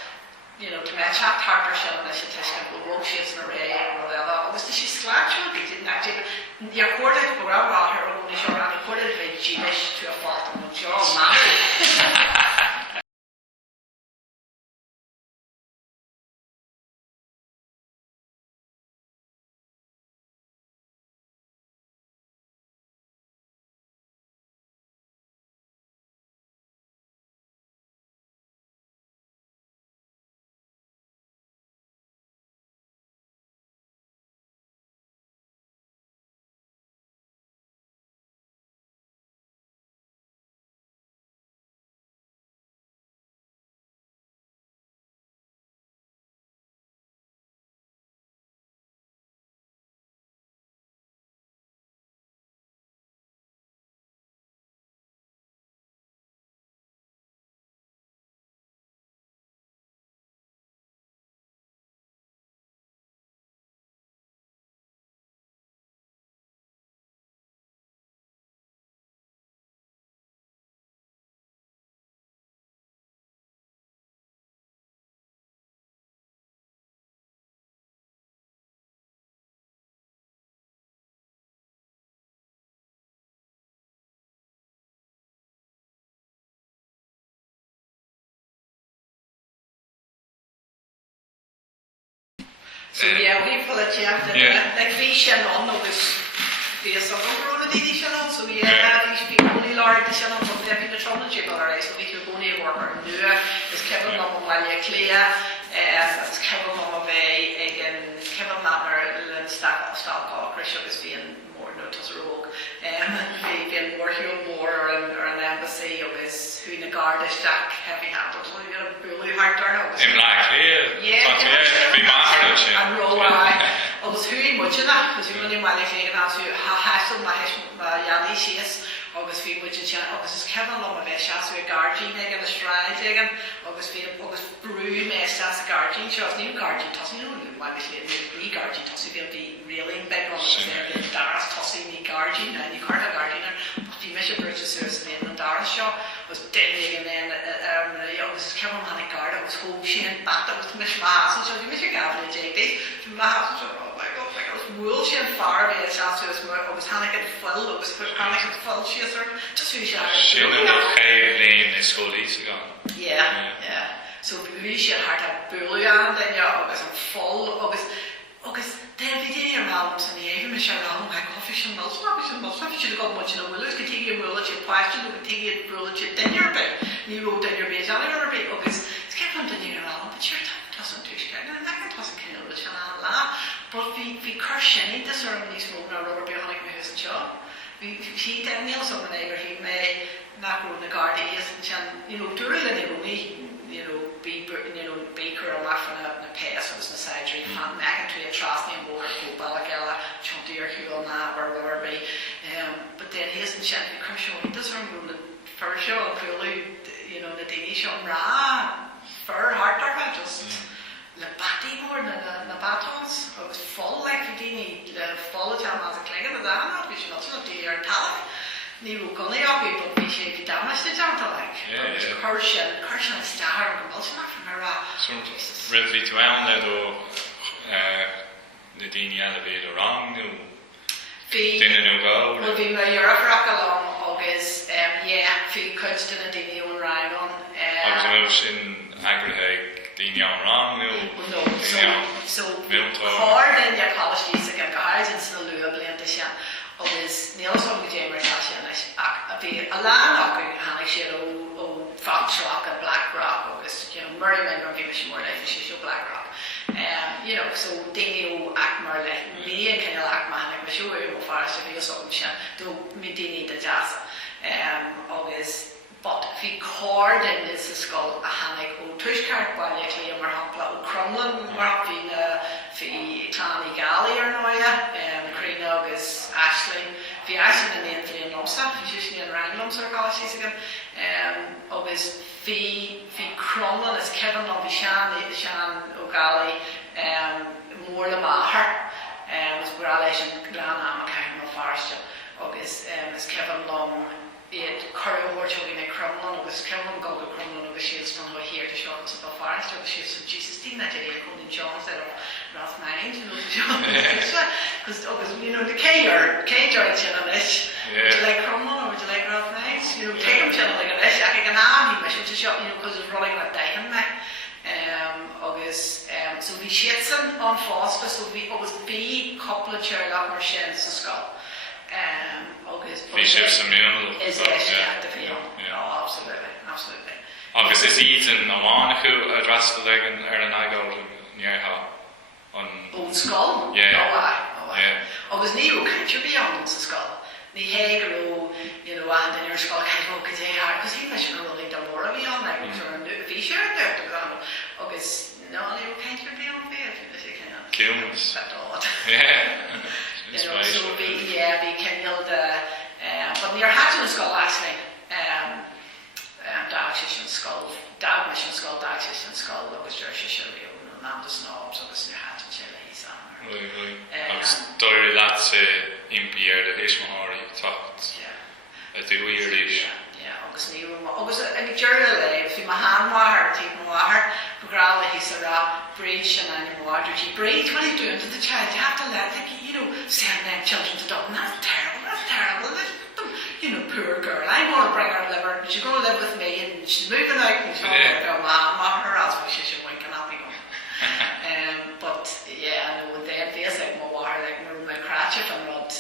to match up harder shell and she test can go walk she's an array or whatever was she slash or didn't actually the recorded go around her only show around recorded by Jewish to a fault and job So yeah, we polaitiúla like we Sheáin was the summer road the Sheáin so yeah we should be only large the Sheáin from the technology but so we could go near work new is Kevin Mama Malia Clea it's Kevin Mama Bay again Kevin Matner and staff Christian was being more notice rogue we've been working more or an embassy of his who in the guard is Jack heavy handed really hard turn in black and roll agus thuí muide na agus bhí maiile légan tú haistal Yanni síos agus bhí muide agus is Kevin Colma bheith seaú a Gaeilge ag an Sheáin ag agus bhí agus brú me seas a Gaeilge seos níú Gaeilge tosí maiile ní Gaeilge tosí bhí really big on daras tosí ní Gaeilge na ní carta Gaeilge bhí me se bridge suas an daras seo was dead and then agus Kevin Colma Garda was home she had back that was Miss Mass and so you miss your gavel JD from Mass and oh my god wool she and far away as also as was Hannah and full was Hannah and full she is her just who she in scoil yeah so who she had a bullion then agus full agus then we did around and the even Michelle oh my god fish and mulch she should have got much in a willows could take you a mulch question could take you a mulch then your bit you wrote down your base on your bit agus it's kept on doing around but your time doesn't do shit and that doesn't kill the channel but we cushion the ceremonies from our rubber behind my house and job she didn't nail some neighbor he may not go in the garden during the baker or laughing at the pace was the surgery and making to a trust and more Phobal chunty or Hugh Nab or whatever be but then he isn't shanty crucial he does remember the first show and really the Danish show for hard dark just the batty more than the batons it was full like the full time as a click of the hand we should also do your talent Níú Golaíochta but we should be damaged to like Cuireann star and compulsion from her Red V2 Aoidh the daoine eile bhéad a rang nó duine nó gáil? Well, bhí mar Dhearfach along agus, bhí cuid duine daoine ón rang an. Agus bhfuil sin agrathe daoine an rang nó? No, so cóir daoine coláistí a go háirithe san luath blianta sin. Agus níl som go dé mar tá sin a bhí a lán acu hánig siad ó Foxrock a Black Rock agus Murray men go bhí sin mór leith sé seo Black Rock. So daoine ó aicmear le míon cinál aicmeacha go siúir ó Feirste bhí som sin dú mí daoine de deasa. Agus but bhí cóir daoine sa scoil a hánig ó tuisceart baile clí mar hampla ó Crumlin mar bhí hí clán í Gaeilge ar nóide, Críne agus Aisling. Bhí Aisling in éon lomsa, bhí sin an rang lomsa ar gáilsí again. Agus bhí Crumlin is Kevin an bhí Sheáin ó Gaeilge mór le máthair, is bra leis an glán am a caiim ó Feirste. Agus is Kevin lom iad choirmór teogaí na Crumlin agus Crumlin go Crumlin agus siad fan ho hir de seán sa Feirste agus siad san Jesus tína de chun Jones ar Ralph Manning to because the cater sin an ish. Would you like Crumlin or would you like Ralph Manning? Take him sin like an ish. I can an he mission to shop because it's running a diamond me. Agus so bhí siadsan an fásta so bhí agus bí couple Sherlock mar sin sa scoil. Agus bhí sib sa mBéal is the film. Absolutely. Agus is Ethan amháin acu a drascail ar an aigéil neartha an Bunscoil? Agus níú cantir bí an sa scoil. Ní hégarú, an den ar scoil caithó go dé haar, agus hí leis an rolaí do mór a bhí an, agus ar an bhí sé ar dúirt a gan, agus níú cantir bí an féad, fi sé cinnan. Conas. So bhí cinneal de, but níor hatú an scoil actually, dag sé sin scoil, dag me sin scoil, dag sé sin scoil, agus dúir sé sin riú, ná de snobs, agus níor hatú sé leis an. Agus dóir leat sé impi ar de héismtháirí tacht a dúí ar léis. Agus níú, agus ag dúir le, bhí ma hámhair, tí mhair, grála hí sa rá, breed sin an your water. Breed, what are you doing to the child? You have to let, send them children to Dublin. That's terrible. Poor girl. I'm going to bring her liver, but she's going to live with me, and she's moving out, and she's going to go, Mom, her else, she should wink and I'll be going. But I know then feels like my water, like my cratchit and rod,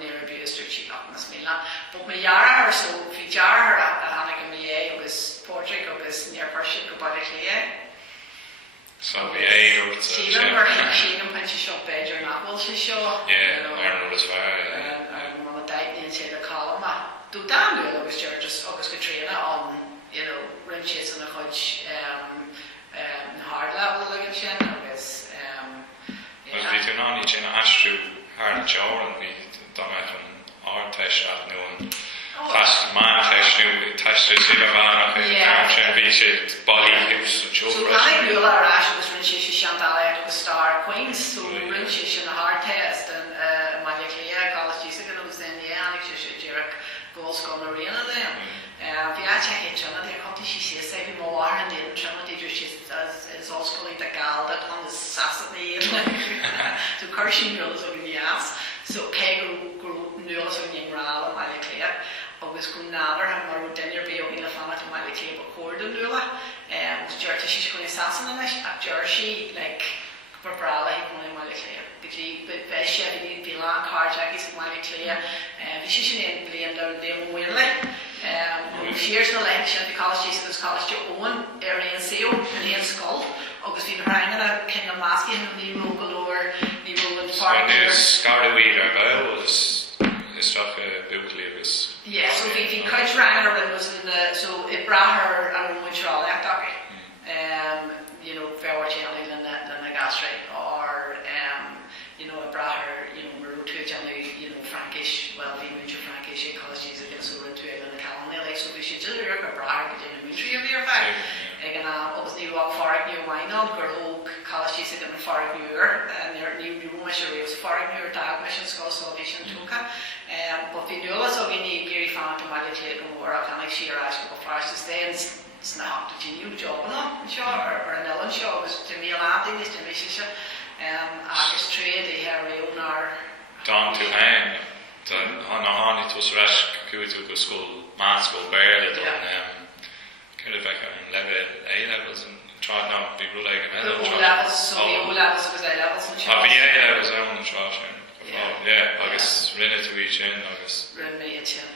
near abuse or she got this meal. But my yara her, so if you jar her at the Hannick and my was portrait of his near person go by the clay. So the or Sheáin when she shot bedroom not will she show. I know as well. I'm on a diet and say the Colma. Tugann Colma was just August Katrina on, wrenches and a coach hard level like a chin, I guess. Well, we do not need to ask you hard jaw and we don't have an art test at no one. Tast man test nu test is in a van and be shit body hips and shoulders. So I knew our Ash was wrenches Sheáin out of the Star Queens, so wrenches in a hard test and magically college music and it was then Alex Jerk Gaelscolaíochta arena then. If you check it, they come to she says say more and then Trinity just is also called the Gaeilge on the Sassy to Cursing Mills over the ass. So Peg grew Nulls of Yingral and magically. Agus go nádar ha mar dinner beaga na fanna to my cave a cord and nula Georgia she's going assassin and a jersey like Barbara going my clear the Besha Béal carjackers my clear she's in blianta the winley she's no election because she's college to own area and seal and skull August been hanging a kind of mask in the local or the rolling park Scarlet was stuff Bucleus. Yeah, so the coach rang her when was in the so it brought her and Montreal like that very generally than the gastric or it brought her we're to generally Frankish being mutual Frankish ecologies against over into it in the calendar like so we should just brought her in the mutual of your fact again obviously walk far new wine on girl colleges again far newer and their new measure was far newer tag mission school salvation tuka but the new so we need Gary found to my little more can like sheer ask for Feirste stands it's not to new job or an Ellen show was to me landing this to me agus tréad I rion ar Don Tugann on a honey to srash to go school, math school, Béal, kind of like level A levels and tried not to be like a the O levels, so the O levels was A levels and yeah, I was on the trash. Yeah, agus rinne to each end, agus rinne each end.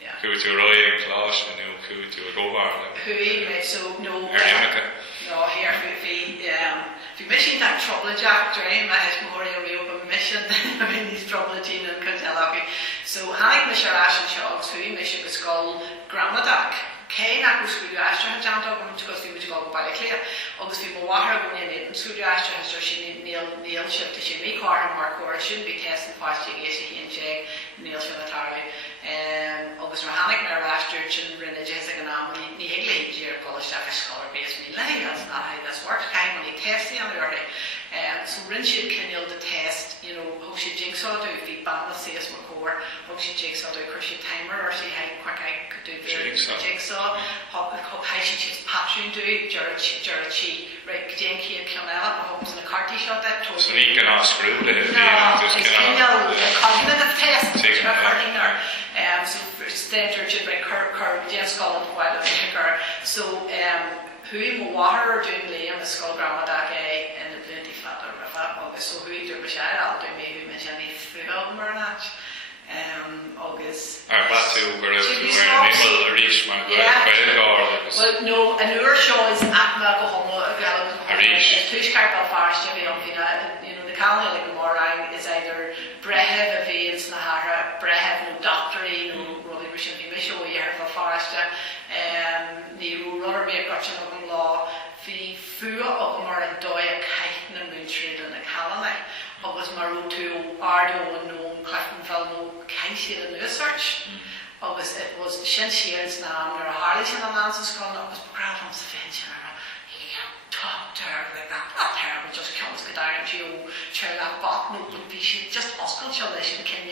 Yeah. Who to Roy and Clash, and who to a Gobar. Who so no. Aicmeacha. No, here if you mission that trouble Jack Dream, I had more of a mission. I mean, these trouble Jean and Cantelaki. So, aicmeacha and Shogs, who mission the skull, Gramadak. Cain agus gluaiseacht an jamdog an tugus fi muid go bailile agus fi bhóthar go in gluaiseacht has sin níl shifta sin mí car mar cuair sin be test an fáiste géis a híon níl sin atáir agus mar hanig mar ráistúir sin rinne déis an am ní higla dír coisteach a scoil bés mí le that's not how this works caiim when testing on the early so rin siad cinneal the test how she jigsaw do fi ban says mar core how she jigsaw do chuir timer or she how quick I could do the jigsaw how she just patching do Jurchi right Jane Key and Clonella homes in a carty shot that so you can ask screw it if you just cognitive test recording her so standard right tionscadal while her so who Bhóthar doing Liam a skull Gramadak and the blianta flat or agus so who do Sheáin do me who mentioned the Phobal marnach agus Batu were a reach my well no an uair seo is aicmeacha a Gaeilge tuiscar Feirste the calendar like the morang is either brehev a veins na hara brehev no doctory no ruddy vision the mission we have for Feirste the runner be a gotcha of law the fua of mar a doya kite na moontrade in the calendar agus mar to ardo and no Cliftonville no kaisi in the search agus it was Sheáin's name or a Harley in the Lancers called agus proud on the fence top terrible like that not terrible just tionscadal and chair that bot no but she just Bunscoil she can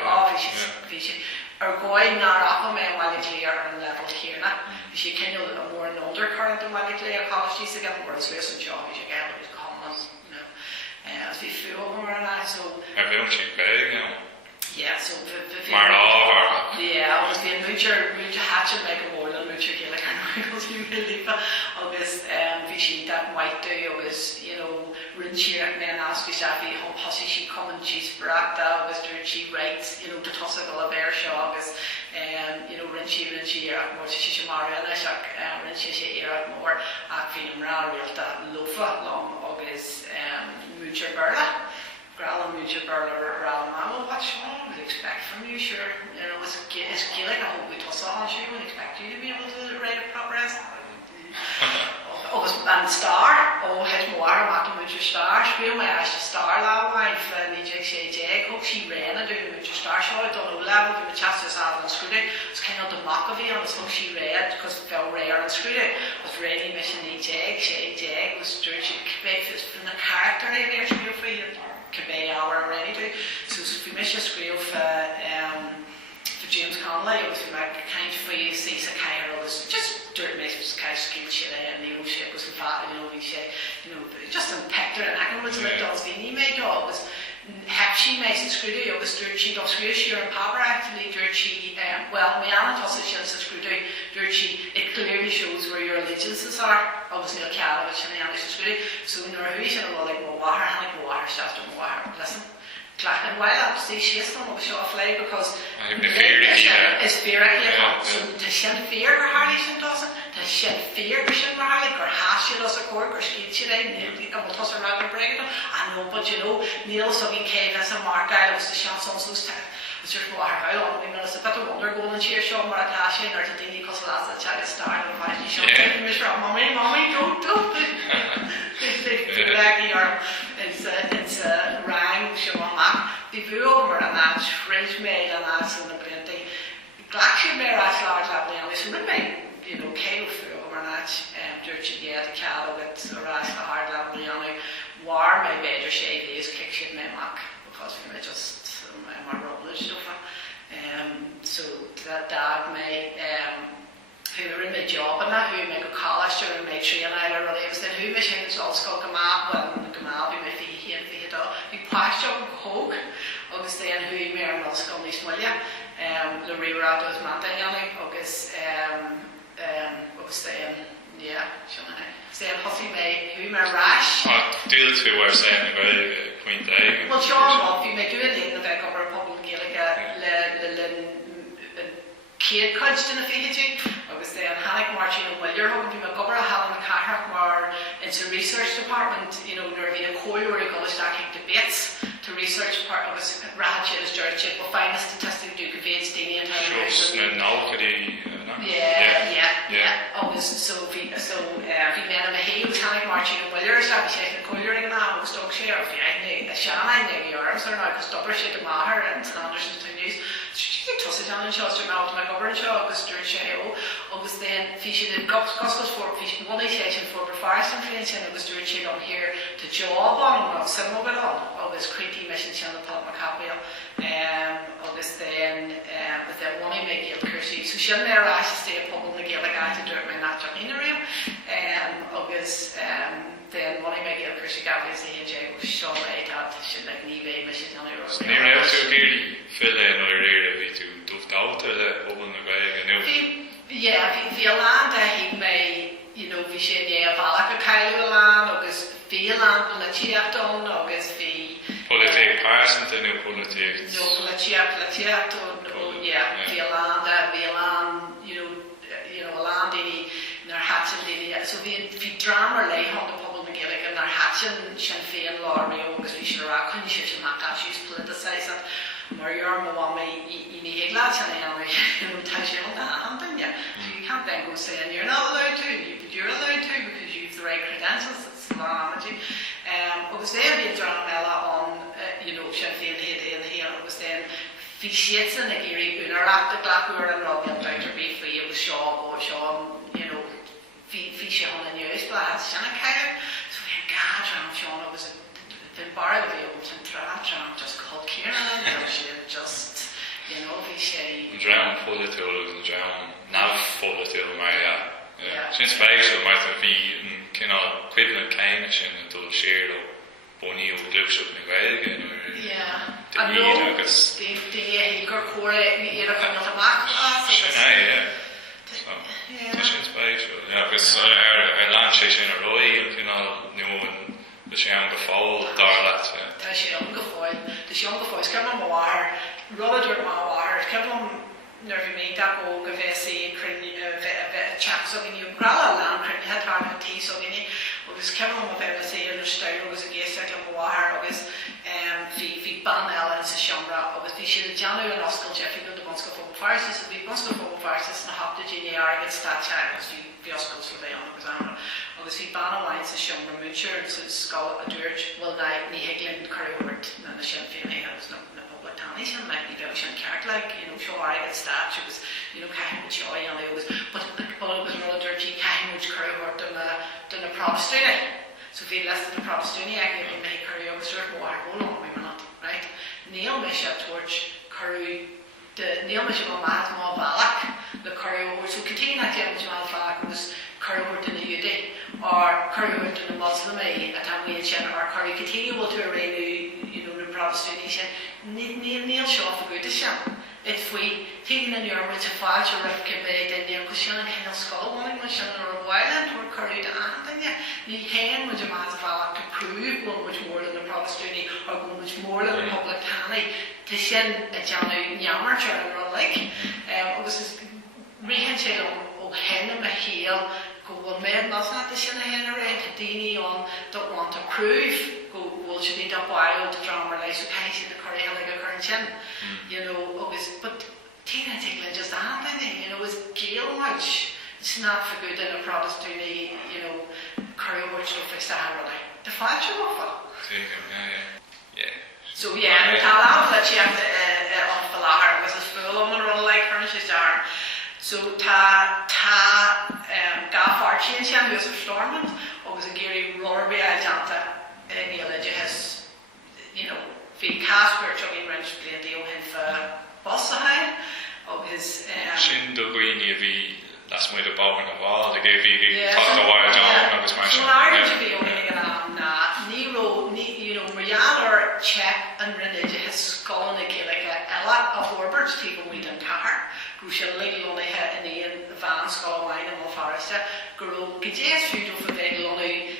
obviously or going not up on my clear and level here now she can a more an older current than my clear college she's again words less and job she get with conas as we feel over and I so I don't think yeah so yeah I was being mucha hatchet like a wall and mucha like I was really agus she that white day was rinchi man ask you Shafi how posse she come and she's bragda agus she writes the tugann bear show agus rinchi more she Maria and I rinchi she more at Iar-dhalta lofa long agus mucha berla Grala mucha berla around mamma what I would expect from you sure it's Gaeilge I hope we toss on you would expect you to be able to write a proper essay and star has more about mucha star feel my ash star la wife hope she ran and doing mucha star show I don't know level with the chances out on screw it's kind of the mock of it on the song she read because it felt rare and screwed it was really missing the jag was dirty from the character there to for you Béal already do so if we miss a screw for James Conley it was like kind of free see a kind of just dirt makes kind of skill shit and the old shit was fat we shit just a pector and I can was like does the made job was have she makes a screw do was dirt she does screw she or power actually dirt she well my aunt also she has a screw do dirt she it clearly shows where your allegiances are obviously a cat which and the screw so when you're who should like water stuff to water listen and while I see she is not show a flag because it's fear so to shed fear or Harley doesn't to shed fear or Harley or hash it as a cork or skate she and we'll toss around and break it I know but Neil so we came as a mark I was the shots on so it's just water how long it's a bit of wonder going and cheer show more attaching or to Dini because last the child started and finally show mommy don't it's a rang show on that the view over and that's French made and that's in the blianta Glacier Bear as large like the so with me Kale through over and that's dirty the cattle with a ras the hard level war my better shade is kick shit my mark because we just my rubbish stuff so that dad may who were in my job and that who make a college or make sure and I really was then who sin is allscoil gama, well, gama, bhí me fi hí dá, bhí páisteach go hóg, agus déan hui mé an allscoil níos muile, le riúrad os mata annig, agus déan, déan hoffi mé hui mé ráis. Díl tú war saying na Gaeilge cuint é. Well, Seáin, bhí mé dúin na bheith gobar pobl Gaeilge le céad coid duna fichití, agus déan hanig martin an bhfuilir thug bhí me gobar a halan na carthach mar into research department, nuair bhí a cóirúir i gluaiseacht debates to research part agus rád sé is deirte ó fáinne statistic dú go bhéad daoine an Sure, na náilchaí. Yeah. Agus so bhí mena a héú hanig martin an bhfuilir sa bhí sé na cóirúir an ná agus dog sé ar bhí a Sheáin na Iarms ar ná agus dobar sé do máthair an san Anderson Tunis. Tosa down in Chester Mount, my governor agus during Sheáin, agus then fish in Gaelscolaíochta for fish one station for Feirste and Pléann agus during Sheáin here to job on some of it on, agus creepy mission channel Pléann Colma, agus then with that one mBéal cúrsaí, so she never actually stay up on the Gaeilge to do it my natural inner agus then one mBéal cúrsaí got me say Jay was so late that she like nearly mission on the road. Near also geary fill in or area we to dhíchóilínithe le open the Gaeilge nu. Yeah, Bhíaland he may bhí sé Iar-dhalta cailú land agus Bhíaland polaitiúla agus bhí Politic person to new politics. No polaitiúla Bhíaland a land daoine nar hatchin daoine so bhí drama lei hon the pobl na Gaeilge nar hatchin sin féin láirí agus bhí sé rá chuine sé sin issues politicised mar you're you need a glass and you touch it on that, don't you? So you can't then go saying you're not allowed to, but you're allowed to because you've the right credentials. It's an analogy. Agus there being drama on, Sinn Féin and here was then fixiets in the geary unarach the glacuir and Robin Dr. B free it was Sean, fixe on the news glass, Shanna Kyle. So we had Gadram Sean was the bar of the old and just called Kieran and she just, we say drown polaitiúla and drown nav polaitiúla Maria. Since Feirste might have been kind of equivalent kind of sin and dul share of Bonnie or gluaiseacht na Gaeilge I know agus the gur chóra ní ar a amach Sheáin, Since Feirste agus land sé sin a roi and kind the Sheáin go Phobal Iar-dhalta. Tá sé an go fáil, ceann am mháthir, ruidir mháthir, ceann am nervhí mé da go bheith sé bheith teach so gine grala land crunne headrán tí so gine agus ceann am bheith sé ar na staid agus a géisteach le mháthir agus bhí ban eile sa seomra agus bhí siad deanú an oscail Jeffrey go do Bunscoil Feirste so bhí Bunscoil Feirste na hapta déine agus staid agus bhí oscail so bheith an agus anna. Agus bhí ban amhaint sa seomra múteir sa scoil a dúirt bhfuil ní higlinn choireann na Sinn Féin agus na public tannaí sin le ní bheadh sin ceart le seo aigid staid agus caiithimid seoí an agus but agus rud a dúirtí caiithimid choireann duna Protestúna. So bhí leis na Protestúna ag bhí mé choireann agus dúirt mhar bhólam mé man right. Níl me sé tuairt choireann níl me sé go maith má bhealach le choireann so continue na déanamh má bhealach agus choireann duna Iudaí or choireann duna Muslimí a tá bhíonn sin or choireann continual to a réú na Protestúna sin níl seo a go sin. It faoi taking in your which a flash or if conveyed in your cushion and kind of skull one cushion or a while or curried and you can with a massive to prove one much more than the Protestant or one much more than the public tanny to shin a janu yammer or like it was rehan say on hen and a heel go well men that's not the shin a hen around to dini on don't want to prove go well should need a while to drama like so kind of the curry like a current chin always but Tina Tickling just happening it was Gael much it's not for good in a Protestant curry which will fix that really the fact you offer so yeah and tell out that she had off the ladder was a full on the roll like furnishes are so ta gafar change him was a stormant or was a Gary roller Iar-dhalta eile has fi casper chugging wrench blianta ó hen fa bosahain agus sin do ghaoine bhí that's my the bog of all the give you talk the wild down agus mar so Ireland to be only na you know Marianne or check and renege his skull and like a lot of Roberts people we didn't car who shall lay on the head in the van skull wine and Feirste grow gejes food of the only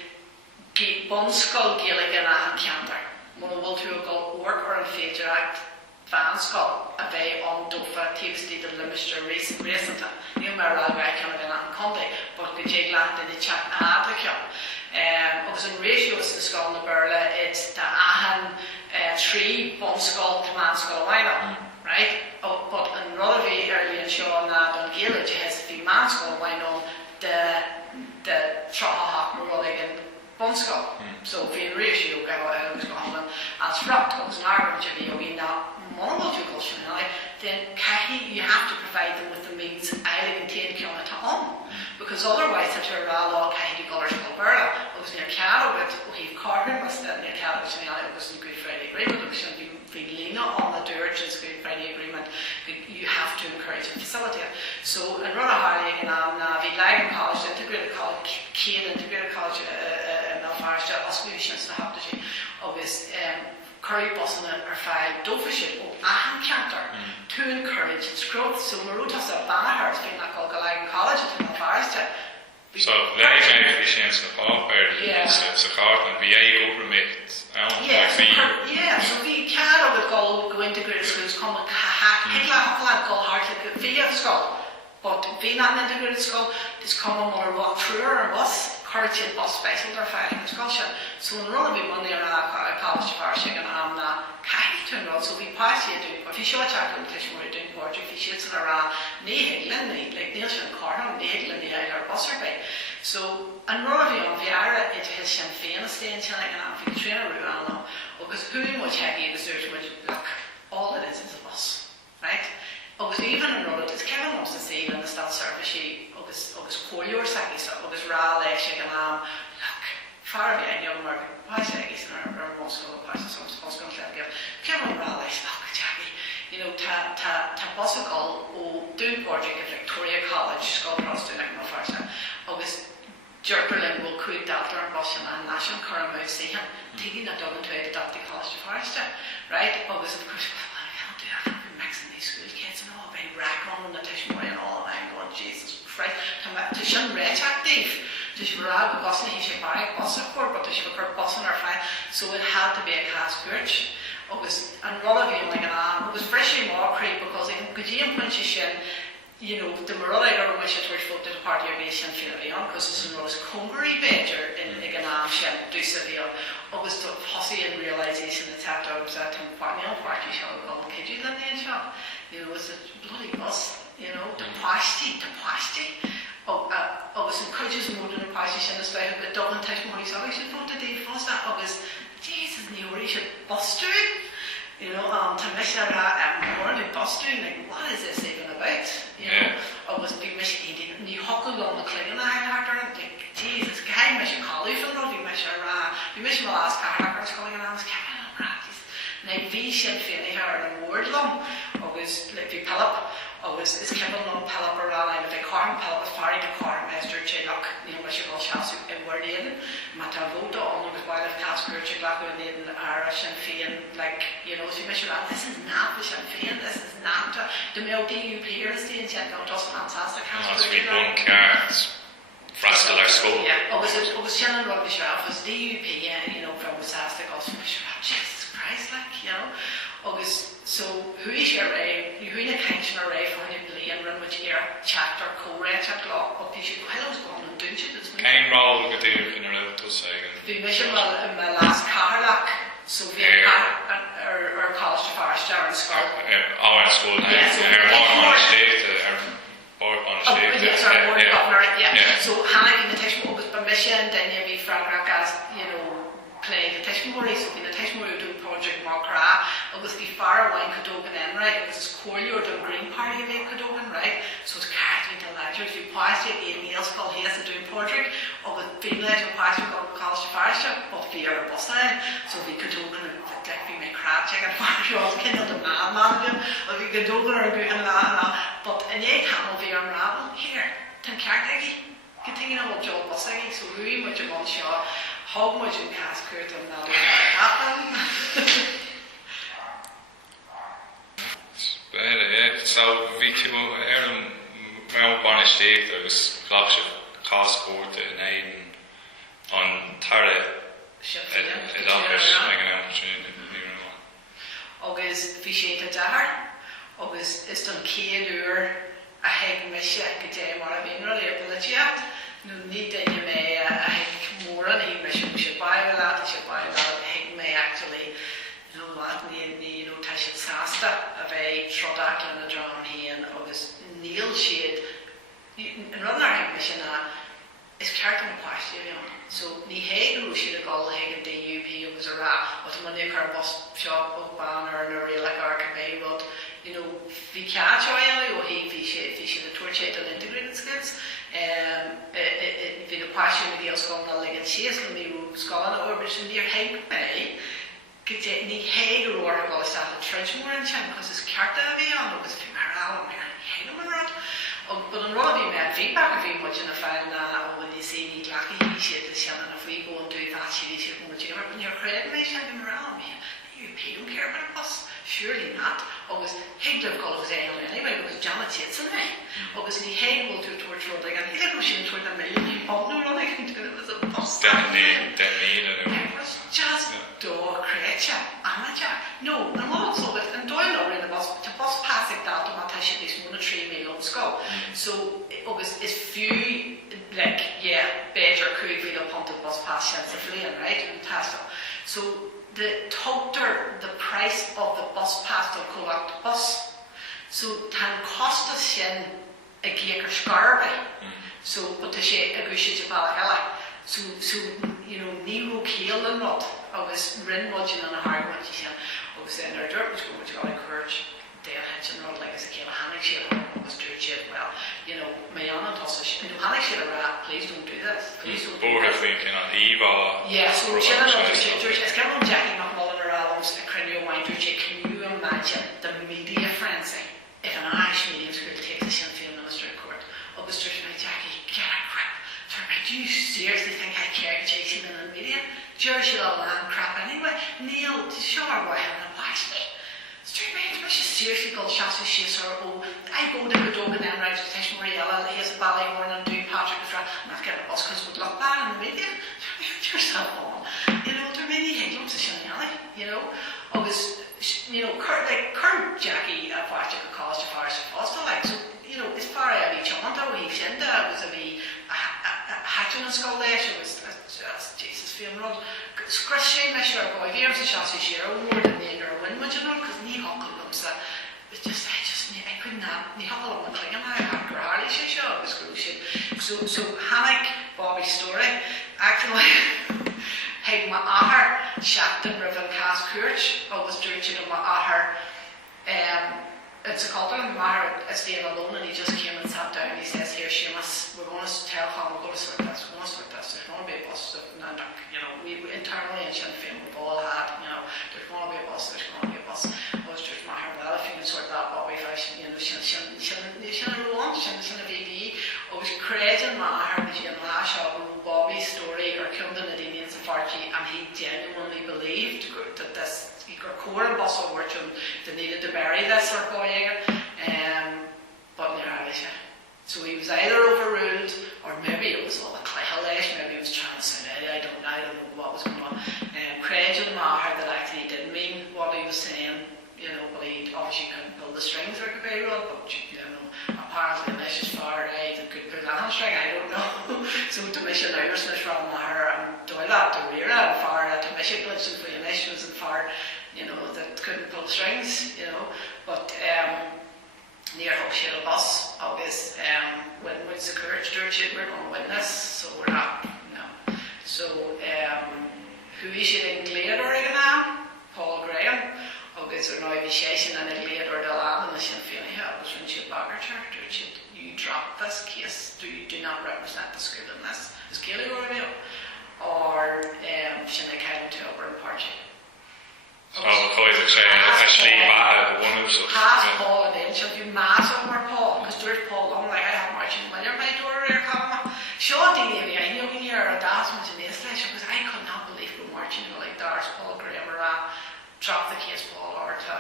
Bunscoil Gaeilge and Canter one will to go work or in Feirste Bunscoil a bay on Dofa Tuesday the Limister recent new Mara kind of an Conde but the Jigland in the chat advocate was in ratios in Skull na Berla it's the Ahan 3 Bunscoil to Manscoil Wine right but in Rotherby early in Sheáin on Gaeilge has the Manscoil Wine on the Trahahak Rotherby Bunscoil so if you ratio was going as Rock was an argument to be now monomulticultural then you have to provide them with the means eile and tionscadal on because otherwise it's a raw Cahi Colours Alberta was near Cattle with we've carbon was that near Cattle which was in Good Friday Agreement it was going to be lean on the dirt is Good Friday Agreement you have to encourage and facilitate so in Rother Harley and Gaeilge College integrated college Kane integrated college in Feirste Osculations to have to see obvious curry busing or file dofiship of Ahan Canter to encourage its growth. So Marutas a banner has been like Gaeilge College in Feirste. So let me make the chance to pop so hard and be able to make so we can't go integrated schools come with go hard like via school. But being not an integrated school, this common more walk through or bus. Courage bus special or fighting discussion. So in run of money around college Feirste and I'm not to so we pass you do if you show a child competition we're doing poetry if you shoots in around Nihiglan like Nielsen Cornell Nihiglan the Iar busser bay. So and run of on Viara it has Sinn Féin stay in China and I'm for trainer around because who much heavy is there's which look all it is a bus. Right? Agus even in road it's Kevin wants to see in the start service she agus coursaí so agus rá lei sé gan look far behind young Margaret coursaí or Bunscoil Bunscoil Kevin rá lei look Jackie you know ta Bunscoil ó dún project at Victoria College Skull Cross doing it Feirste agus Jerperlin will quit doctor and Boston and National Current Mouth see him taking that dog into adopted college to Feirste right agus of course school kids and all very rack on the Tishmoy and all and I'm going Jesus Christ to shun red active to shurab bossing he should buy boss of course but to should occur bossing or fine so it had to be a class church August and rather being like it was freshly more creep because it could you impunch you know the Morella wish it was to the party of Asian Philippine because it's in Rose Congery Major in Iganam Shem do Seville August to posse and realization that tapped out that party shall go kid you than the shop you know, it was a bloody bus, you know, the pasty. August encourages more than a pasty in the style of the Dublin type money, so I should vote the day first that August, Jesus, new should bus doing, you know, to measure that more than bus doing, like, what is this even about? You know, August be missing, he didn't, you huckled on the clean and I had her, like, Jesus, guy, measure collie from the you measure my last car, I was calling and I was coming on practice. Now, we should feel her in word long, always like we pull up, always is Kevin long pull up around, and if they corn pull up with party to corn, Master Chillock, you know, what you call chance in word in, Matavoda, on the wild of Casper, Chillock, and then Irish and Féin, like, you know, so you measure that, this is not the Sinn Féin, this is not the male DUP here is the intent, no, just fantastic. It's been one cards. Frascal our school. Yeah, was Shannon Rugby Sheriff was DUP, you know, from Wisastic, also Jesus Christ, like, you know. So who is your array? Who in a kind of array for any Pléann run which year chapter co-read chapter law what you should go ahead going and do it. Cain roll go do in a little second. The mission well in my last car lock so we or college to Feirste and school. Our school on state So Hannah in the textbook was permission then you be Frank as you know playing the testimony, so in the testimony doing project Makra, it was the far away Cadogan then, right? It was this core you were doing Green Party of Cadogan, right? So it's carrying the lectures, you passed it, in Gaelscolaíochta, he has to do project, or with being let to pass it on college to Feirste, but we are a bus line, so we Cadogan and like we make crab chicken for you all kind of the man, or we Cadogan or a good and that, but in the time we are unraveling here. tan ceartagí, continue on job busagí, so really much of on shot, how much in cascurt and now happen. So we can mewn banistéach agus ghlacha cascóirte in éidean an tara agus bhí sé a dahar agus is don céad uair a aicmeacha go dté mar a bhíon le polaitiúla nó ní daine mé a móra ní me se Béal a se Béal aicmeacha actually ní tá sé sásta a bheith trodach na drám híon agus níl siad an runnar aicmeacha na is ceart an pláistí bhíon. So ní héadú siad a gáil ag an DUP agus a rá, but man níor car bus shop ó banner nó réal ag arca méhod, bhí ceart ó hí sé na tuairtéad an integrated skills. Bhí na páisiú na Gaelscoil na le an sias le míú scoil ó bris an níor héag mé, ní héadú a gáil sa a treidmór an tean, cos is ceart a bhí an agus bhí mar ála mé héadú an rod. But an rud bhí me feedback a bhí muid in a fáil na bhfuil ní sé ní ghlacha hí siad is seanna na bhí go an dú that siad siad go muid mar níor creid mé se bhí mar ála mé. You don't care about a bus? Surely not. Agus heglah gáil agus éil anyway, because Janet sits in me. Agus ní héadú tú towards rud ag an ile go sin toward a million pop nó rud ag an it was a bus. It was just do creature. Amateur. No, an lot of it and Doyle in the bus to bus pass Iar-dhalta má tá sé this one 3 million scoil. So agus is few like better could be the punt bus pass chance of Pléann, right? Fantastic. So the price of the bus pass to collect bus. So tan cost us sin a gear scarby. So but the shit a gushi to Eile. So Nero Keel and not agus rin mudging on a hard one agus in their dirt was going to encourage Dale Hitchin not like as a Keel Hannick shit was do it well. My aunt also Hannick shit around, please don't do this. Please don't do this. Eva. Yeah, so she had another George it's come on Jackie McMullen or Adams a cranial wine George. Can you imagine the media frenzy if an Irish media school takes a Sinn Féin minister in court? Agus George my Jackie, get a grip. Do you seriously think I care to chase him in the media? George should all land crap anyway. Neil, sure, why haven't I watched it? Straight man, I should seriously go shots with she's or I go to the dog and then right to Tish Mariella, he has a ballyhorn and do Patrick and not get a bus because it would look bad in the media. Yourself on. There are many hiccups to Sheáin, Always, Kurt Jackie at Patrick and college to Feirste Foster, so, as far as each other, he said that was a wee hatching and skull there, she was just Jesus funeral. Sheáin, my sure boy, here's a shot this year, more than the inner wind, because knee huckle looks at I couldn't have knee huckle on the clinging, I had Harley, she shot, it was crucial. So Hannick, Bobby's story, actually, hey, my ahar, Shapton, River Cast Courage, I was doing my ahar, it's a culture and it's being alone and he just came and sat down and he says, here Seamus, we're going to tell him, we're going to sort this, there's going to be a bus, we internally in Sinn Féin we've all had, there's going to be a bus, I was just my well, if you can sort that Bobby fashion, she'll run, she'll VD, I was creating my heart in last shop Bobby's story or killed in the Indians of Farchi and he genuinely believed that this core and bus of working they needed to bury this or but near so he was either overruled or maybe it was all the claihalation, maybe he was trying to say I don't know what was going on. Craig and Maher that actually didn't mean what he was saying, but he obviously couldn't pull the strings very well, but apparently this is far right and could pull that hamstring, I don't know. So to mission Irishman from Maher and Doyle to rear and far to mission glitching for the initials and far that couldn't pull strings, but near hope she had a bus, obvious, when what's the courage to we're going to win this, so we're not, So, who is it in Glade or again? Paul Graham, obvious or no initiation and in Glade or the land and the Sinn Féin was when she Bagger Church, you drop this case, do not represent the school in this, is Gaeilge or Sheáin to Oberyn Party. Coireann actually one of Paul and then she'll do mass over Paul, because there's Paul going like I have marching when you're my door Sean Daly, I know we hear a dance with an installation because I could not believe we were marching, like Dars, Paul Graham, or drop the case Paul, or to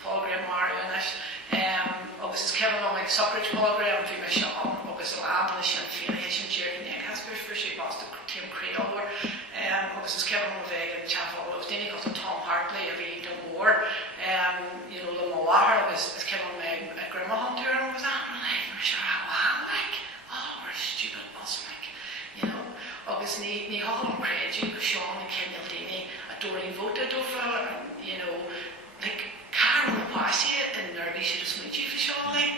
Paul Graham Mario in it. Agus Kevin on like suffrage Paul Graham, to my Sheáin, agus Aoidh Sinn Féin, Haitian Jerry, and Casper for she lost the team Creed over. Agus Kevin on Veg and Chapel, was Denny got Tom Hartley, every more. The Moahar was Kevin on a Grandma Hunter, and was that like, sure, wow, like. Stupid bus, agus ní hall an creidú go Seán and Kenil Dini a Doreen voted over, like Carol and Passy and Nervy should have smooched you for Seán, like,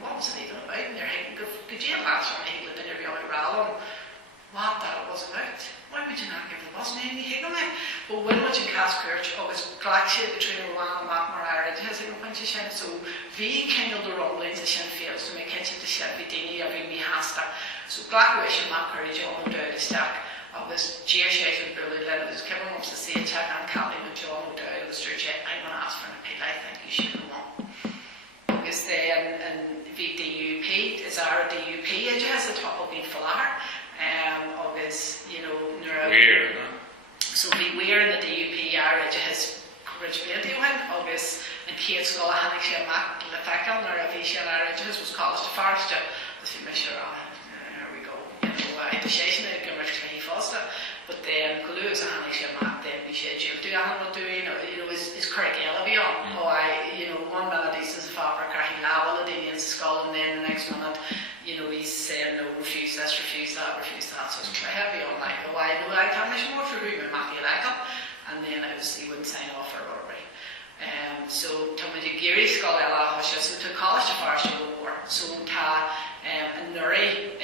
what was it even about? And they're like, go jail last one, he lived in every other rally. What that was about? Why would you not give the bus name? But when much in Casperch, agus Glaxia between Rowan and Macmar, it has a bunch of Shen, so we kindled the rumblings of Shen Fields to make it to Shen Vidini every me hasta. So Blackwish and Macmar, John O'Dowd is stack. Agus Jeer Shade and Billy Lennon was Kevin wants to see a check on Cali with John O'Dowd was church. I'm going to ask for an appeal. I think you should go on. Agus then and VDUP is our DUP, it has the top of being Falar. Agus, weird, so we in the DUP area has coverage ability when Agus and kids go a Sheáin the fhiacail or a Sheáin area was college to Feirste. As you measure on here we go. The Sheáin is going to Feirste, but then Gulu is a Sheáin then we should do is correct eile on. One minute he says fabric or he lavel the skull and then the next minute he's saying no, refuse this, refuse that, so it's quite heavy on like, I know I can't much more for room in mBéal, and then he wouldn't sign off for robbery. So to my Gary scoil so to college to Feirste war, so ta and Nuri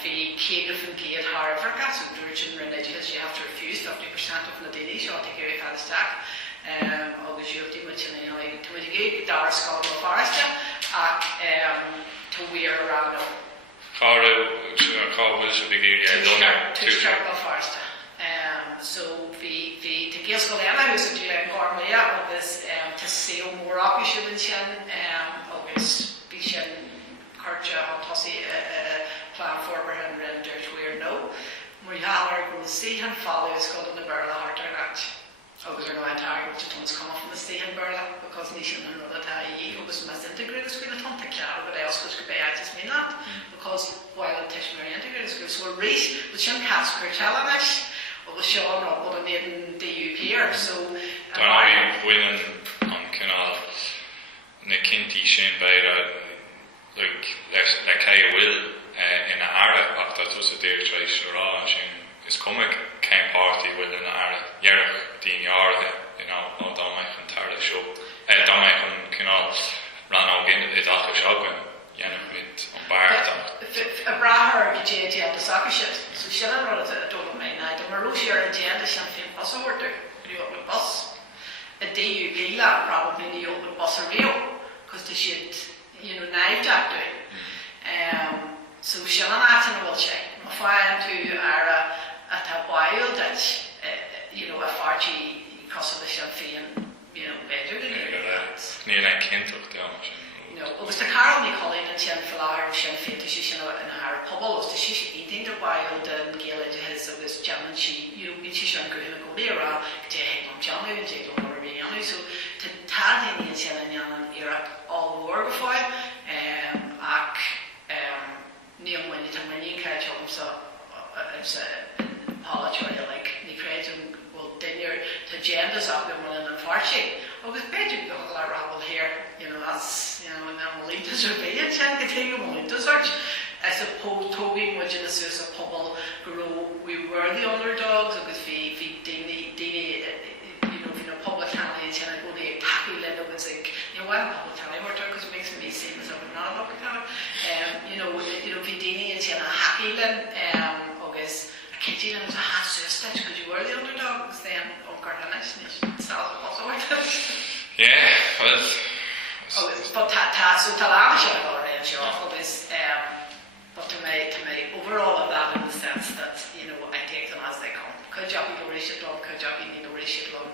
fi cake from Gate Harvard, so Virgin religious, you have to refuse 50% of the daily shot to Gary for the stack. Agus you have to much in to my Gary Dar scoil to Feirste, to wear around. Carl was a big area. To start off Feirste. So the Gaelscolaíochta who's in Tugann Colma was to see more up you should mention Agus be shin Kurcha on Tossie plan for him and dirt weird no. Murihaller will see him follow his called in the Béal harder that. Agus are no entire which is come from the sea in Béal because nation and another tie was must integrate the school at Clara, but else could be I just mean that because while the Tishmary integrated school so a race with some Casper challenge was Sean up what I made in DUP here. So I winning on Canal Nikinti Shane Beira like I will in a Ara after that was a day trace around is coming came party with an Ara Yerach Dean Iar-dhalta on my Fantara show on my Canal ran out in the Iar-dhalta shopping with on Barta a braher GJ at the soccer shit so she had a total main night and Marusia and Jen the champagne bus order you open bus a DUP lab probably the open bus or real because the shit knifed after so she had an will check my fire to our at a while that a farty because of the champagne better than near that Kentucky it was the Carol Colin and Shen Flower Shen Féin in our Phobal was the she eating the wild and Gaeilge has of this German she she should go in and go there to head on Johnny and take on Riviani so to tell in Shen and Iraq all over before Neil when you catch up so it's apology like the creating well then your agendas up and one in Farsi with better go a rabble here that's and then we'll lead to survey and continue we'll to search I suppose Toby which in the source of Phobal we were the underdogs because we Dini public handling and go the happy level was like why public handling work because it makes me seem as if I'm not a public handling we Dini and a happy level August Kitty and a half sister because you were the underdogs then yeah well but so Talana should have already ensured this but to me overall of that in the sense that I take them as they come could you be the ratio long could you be the ratio long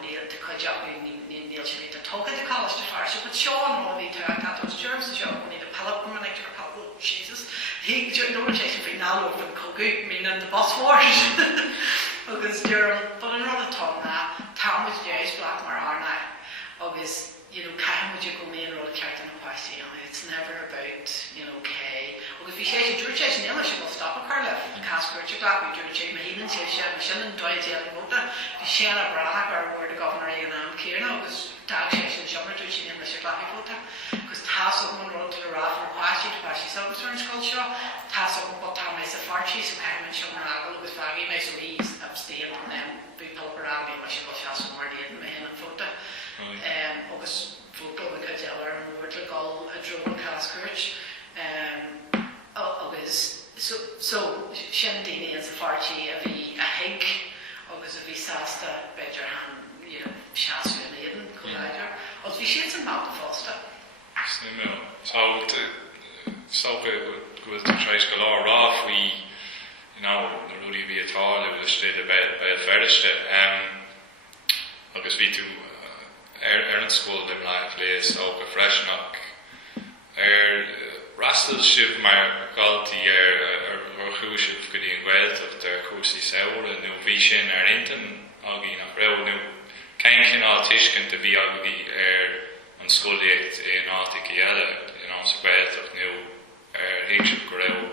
Neil to could you be Neil should need to talk at the college to Feirste but Sean will be to that those germs Sean will need to pull up from an electric couple she Bhí notation bhí náú fan cogu mí an de bus wars. Agus dúr but an rud atá na táid dééis black mar arna. Agus caiim muid go mé rud ceart an páistí an. It's never about, K. Agus bhí sé dúirtéis an eile se go stop a carla. Cascuirte glach bhí dúirté ma híann sé sin an dóid an bóta. Bhí sé a brach ar bhór de governor an am céirna agus dag sé sin siomar dúir sin eile se glach bóta. Agus tása an rud le rá an páistí sam scoil seo. Tása go botá mé sa fartí so caiim an siomar agil agus fagí mé so hís abstain on them. Bhí pulpar agil me se go seas mór díad me hen an fóta. Agus fóta we could tell her and we were to go a drone cascourage agus so Shendini and Safarchi a bhí a hig agus a bhí sásta beidir han seaasú an éan coláidir agus bhí siad an mouth fásta so go treis go lá rá faoi na rudí bhí atá le staid a Feirste agus bhí tú an scoil le mlaith léas ó go freisinach rastal sibh mar galtaí ar chúisibh go dtí an Gaeltacht ar cúrsaí saoil nó bhí sin ar intan agaí nach raibh nó cén cinál tuiscint a bhí agaí ar an scoilaíocht in áiticí eile in an Gaeltacht nó ar hinsibh go raibh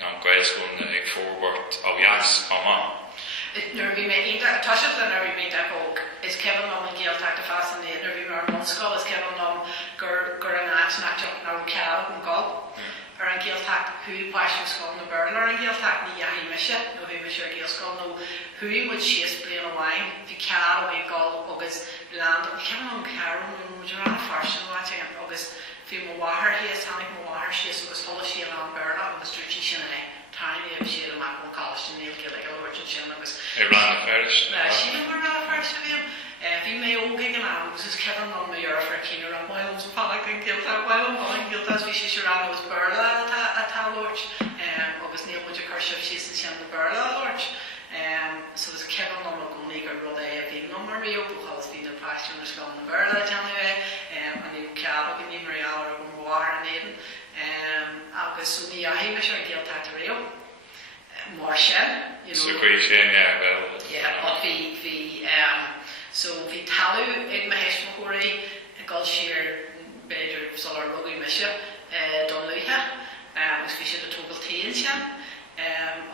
an Gaelscolaíochta ag fórbairt Aoidh Colma. Nuair bhí mé táisiid le nuair bhí mé deóg is ceann an Gaeltacht a fascinated nuair bhí mar Bunscoil is ceann gur an áiteach nar ceall an gáil ar an Gaeltacht thuí páisiú scoil na Béal ar an Gaeltacht ní aicmeacha nó bhí me sé Gaelscoil nó thuí muid sios blian amháin bhí ceall a bhí gáil agus blianta ceann an ceann muidir an farsin láte agus bhí mo bháthair híos tánig mo bháthair sios agus thola sí an Béal agus dúirtí sin é táine a bhí siad amach an cáiste níl Gaeilge sin agus ran a Feirste. Sí mar ran a Feirste bhíam. Bhí mé ógaigh an agus is ceann an mé ar for cíar an bhil an pálaigh an Gaeltacht bhil an Gaeltacht bhí sé ran agus Béal a táirt agus níl muid a chuirsibh sí sin na Béal a láirt. So is ceann an gcónaí gur rud é a bhí mar riú buchas bhí na páistú na scoil na Béal a teanna an níl ceall a ní maráil ar an bhhar an éan. Agus ní aithime sé an Gaeltacht a riú. Mar sin, So go sin, well. Yeah, but so bhí talú ag ma heis mo chóirí gáil siar beidir solar rugaí meise don luithe agus bhí siad a tógal taon sin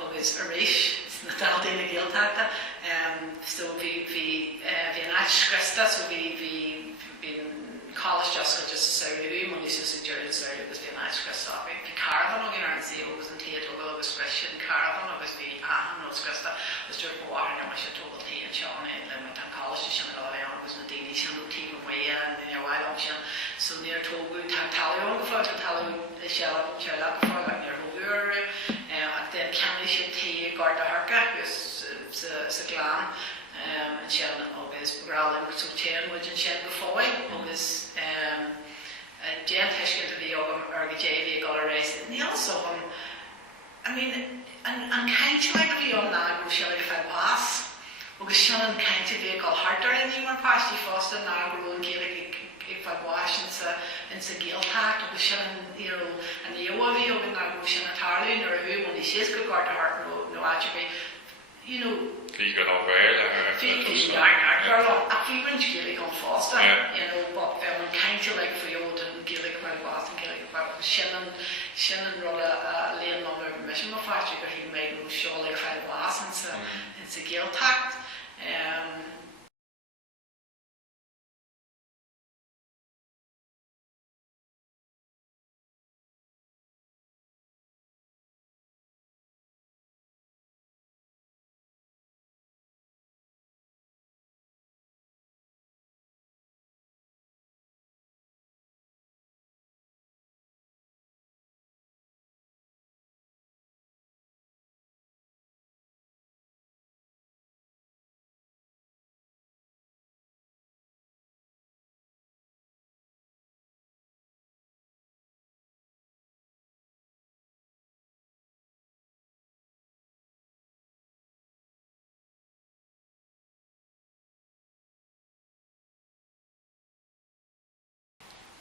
agus a réis na daltaí na Gaeltachta so bhí an áitscresta so bhí college just saoú man níos sa dúir saoú agus bhí an áitscresta bhí caravan agin ar an sí agus an taon tógal agus scrisin caravan agus bhí ahan nó scresta agus dúir go bhhair na se tógal taon seán le mu an college sin go le agus na daoine sin nó tí go mé an bhhail am sin so níor tógú tan talú go fáil tan talú se go fáil le níor thógú ach den ceanna sé tí gard a harca agus sa glán an sin agus brálinn go téan muid an sin go fáil agus déan teiscint a bhí agam ar go déhí gáil a rééis níl so an cainte le go bhí an ná go se le fel bás agus sin an cainte bhí gáil hartar in ní mar páistí fásta ná go an Gaeilge ag fel bás in sa Gaeltacht agus sin an éha bhí agam ná go sin na tarlún ar a bhú man ní sios go gard a hart nó áitir Bhí go á Béal a bhí rint Gaeilge an fásta but bheith an cainte le faood an Gaeilge fel bás an Gaeilge sin an rud a léon ná mar me sin má fáiste go hí méid nó seo le fel bás in sa Gaeltacht.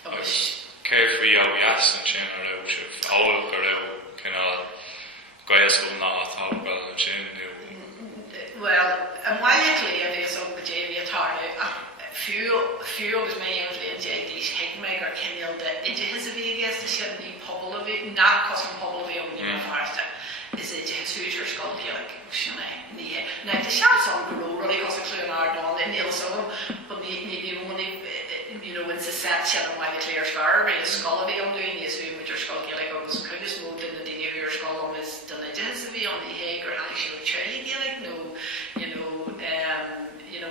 Agus céir bhí Aoidh an sin ar raibh sibh áil go raibh Gaelscolaíochta ná Phobal an sin Well, likely if it's up with Jamie Atari, few was me and these aicmeacha or Kenil that into his vegas the shouldn't be Phobal of it, not custom Phobal of it on the Feirste. Is it his future skull like Sheáin? Now the shots on the road really because the Cléann on the nail so but maybe only it's a set and why the clear scar by a skull of it on doing is who with your skull like was could just moved in the day of your skull on is the legends of on the Hague or actually try like no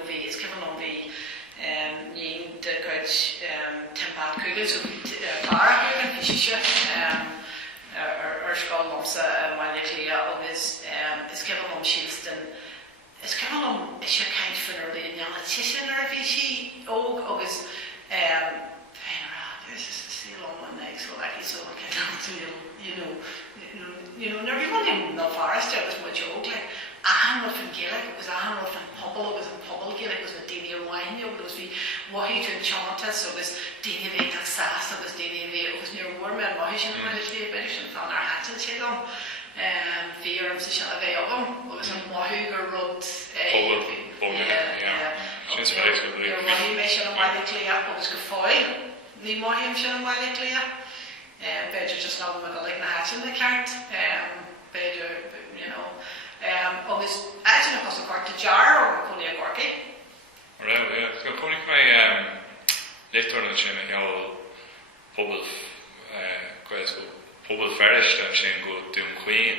it's coming on the the coach tempat kugels so Clara kugel fische skull lumsa likely is given on Sheáin is given on is your kind for the young titian or if she agus there's just a seal on one leg so like so everyone in the forest there was much joke like a from Gaeilge, it was a from Phobal, it was in Phobal Gaeilge, it was with Dini Wine, it was with Wahi to Chantas, it was Dini Ve Taxas, it was Dini Ve, it was near Warman, Wahi and Wahi British and found our hats and shit on. Fear of the Shalave of them, it was in Wahi or Road. She's basically. Wahi Mission and Wahi Clea, it was Gafoil, the Wahi and Wahi Clea. Better just not with a like hats in the cart, better, agus actually across the court to jar or Coney Gorky. Right, yeah. So Coney my later on chin and Phobal Phobal Feirste and chin go down Queen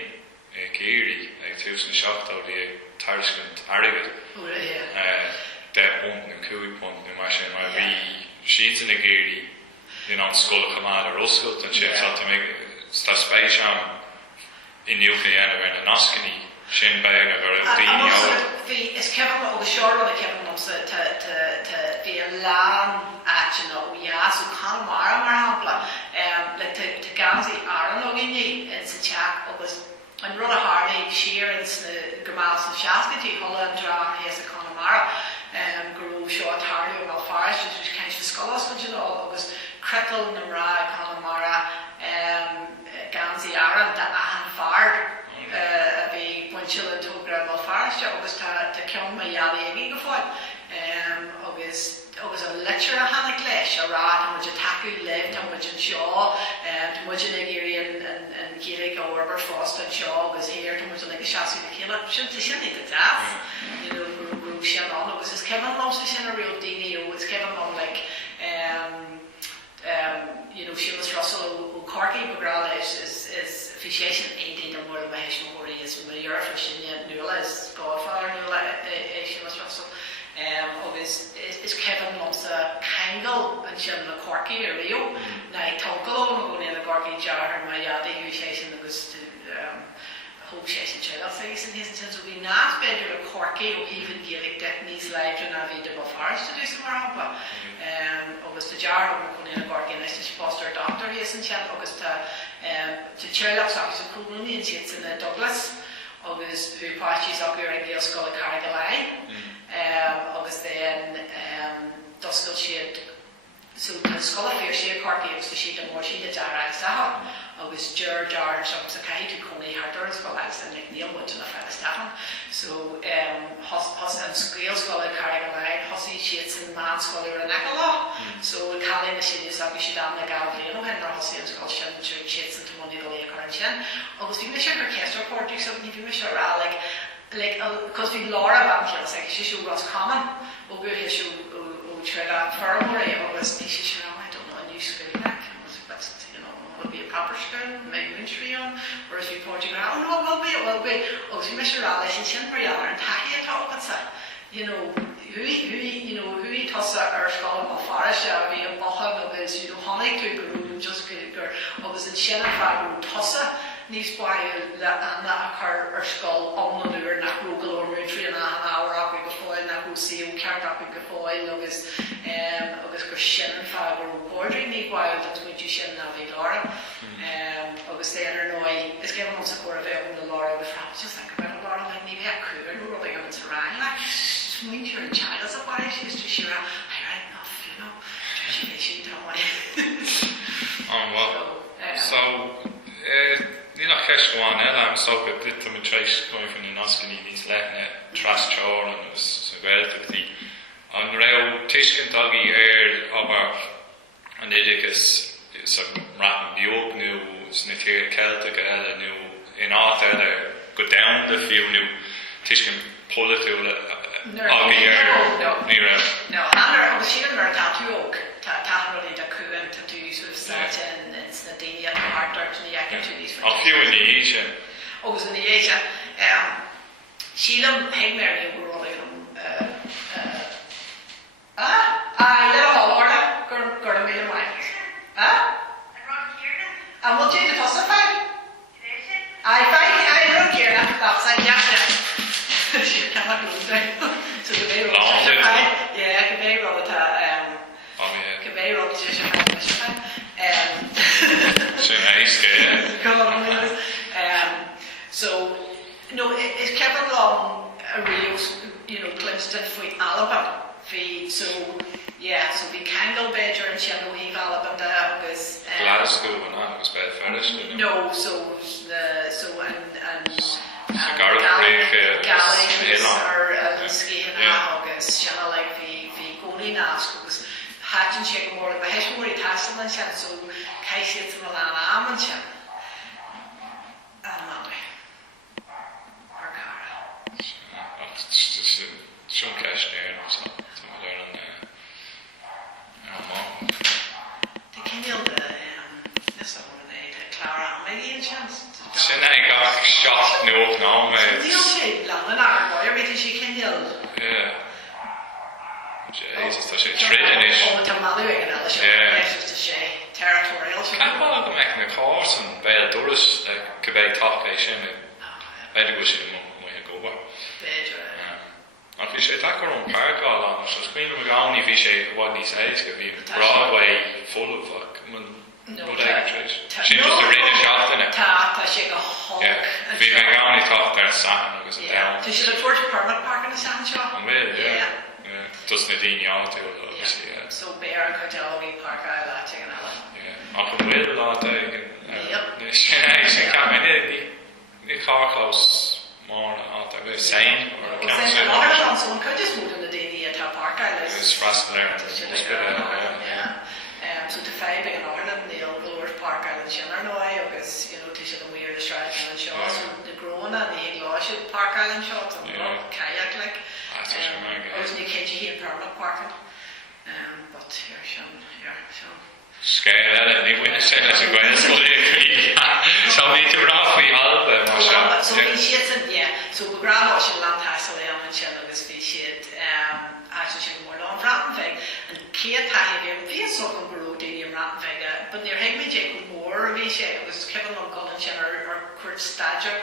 Geary like tionscadal of the Tarshkent Aoidh. Oh yeah. That punt and cooey punt and machine my wee sheets in the Geary scoil Colma or Bunscoil and shit so to make space in the UK and an Oskini. Shin beaga or dhíchóilínithe. Is Kevin over short of the Kevin to Béal action or so Conmara marhampla like to Gaelscolaíochta Iar-dhalta in the chat was and rather hardly Sheáin the Gamas of Sheáin and Dra has a Conmara grew short hardly about Feirste which kind of scolas was Cretel and Ra Conmara Gaelscolaíochta Iar-dhalta Fard. Be Bunscoil and Tugann Feirste agus to ceann my Iar-dhalta agus a lecture a hanna leis a rá muid a taú left a muid an seo muid an Igéirí and Gaeilge go Orber Frost and seo agus here to muid like a seaasú na chéile sin the death grú sin on agus is Kevin loves sin a real daine it's Kevin on like Seamus Russell Corky McGrath is officiation 18 or more of my Hishmori is my year for Shinya Nula is Godfather Nula Seamus Russell is Kevin loves a Kangle and Shimla Corky or Rio now Tonko going in the Corky jar and my Yadi officiation that was whole session child face and his sense will be not better a Corky or even Gaelic that needs life to navigate the Buffars to do somewhere but August the jar of going in a Corky and this foster doctor he isn't child August to child up so cool and sits in the Douglas August who parties up here in Gaelscolaíochta August then Duscoil Shead so the scholar here she Corky was the sheet of more she did jar agus jar and some sakai to Coney harder as well as the Neil went to the Feirste so hus and Gaelscolaíochta Gaeilge hussy sheets and Bunscoil or Nicola so Callie the she is she down the Gaeilge no Henry hussy and Skull shin sheets into money the lake or shin agus we miss her orchestra party so we miss her like because we Laura Banfield like she should was common we'll go here she try that for agus she should I don't know a new school back will be a proper school, maybe wintry on, or if you Portugal, oh no, will be. Oh, so Mr. Alice, and Shinper and Tahi talk what's that? Who he toss our skull of Feirste, be a Bhóthar of his, honey to go just good, or was it Sheáin tossa, nice boy, that occur our skull on the lure, not Google or wintry and an hour up with the foil, not who see who can't up with the foil, agus Sheáin or bordering me while that's what you should navigate Laura. Agus then is given us a core of it when the Laura was just think about a Laura like maybe a cool and rubbing on its around like sweet your child as a body she used to share I read enough she don't want it. So ceist go an eile am socha dit am treis going from the Noscany níos leithne tras teor an sa Gaeltachtaí. An raibh tuiscint agaí aber an idigus sa rat beag nó sna tír Celtic eile nó in áit eile go down the fiú nó tuiscint polaitiúla agaí ní raibh. No, hannar agus sír mar táúog táthraí de cuain tá tú sort of set in sna daine an hartart na eagan tú níos A fiú in the Asia. Agus in the Asia. Sílam heimmer ní bhróla le orla gur a mé mai. And what did it also find? I don't care that's like she can't do so the bay roll yeah the bay roll the bay roll so nice so no it's kept along a real Clemson for Alabama so yeah, so we can go better and she know he Alabama agus Glasgow and agus by Feirste. No, so and Gaeilge or Sheáin agus Sheáin like the goalie nask agus hatching check more but has more task than Sheáin so Casey it's from Milan am and Sheáin. Just some cash there or something. The Kenil this one Clara maybe a chance. Sin I got shot no now mate. You say long and boy everything she Kenil. Yeah. Jesus, that's a tradition. Oh, to Mother and all the just to say territorial. Can't follow the making a course and Béal Doris Quebec top nation. I do wish him when you go back. An bhí sé take ar an parkáil an so scríanam a gáinní bhí sé bhhaid níos éis go bhí Broadway full of she was the réine seachtainna tá sé go hog bhí me gáinní tácht ar san agus a down tá sé le tuair permanent park in the san seo an bhfuil dus na daoine áitiúil agus so Béal chuireann parkáil láte an eile ach an bhfuil láta sé ní cháchás more out of a sign or a council. Someone could just move in the daily at our park island. It's frustrating. So to find in Ireland, the lower park island, Sheáin agus to show them weird strategy and shows the grown and the Gaelscolaíochta park island shots and kayak like. There's no KG here permanent parking. But here, Sheáin. Scoil eile ní bhaine sé leis an Gaelscolaíochta. So ní tú rá faoi alba so bhí siad so go grá sin landthaisal é an sin agus bhí siad sin mór an Rattenfeig an céad taithí bhí so go gurú daoine an Rattenfeig but níor heag méid go mór a bhí sé agus ceann an golan sin ar chuirt staidir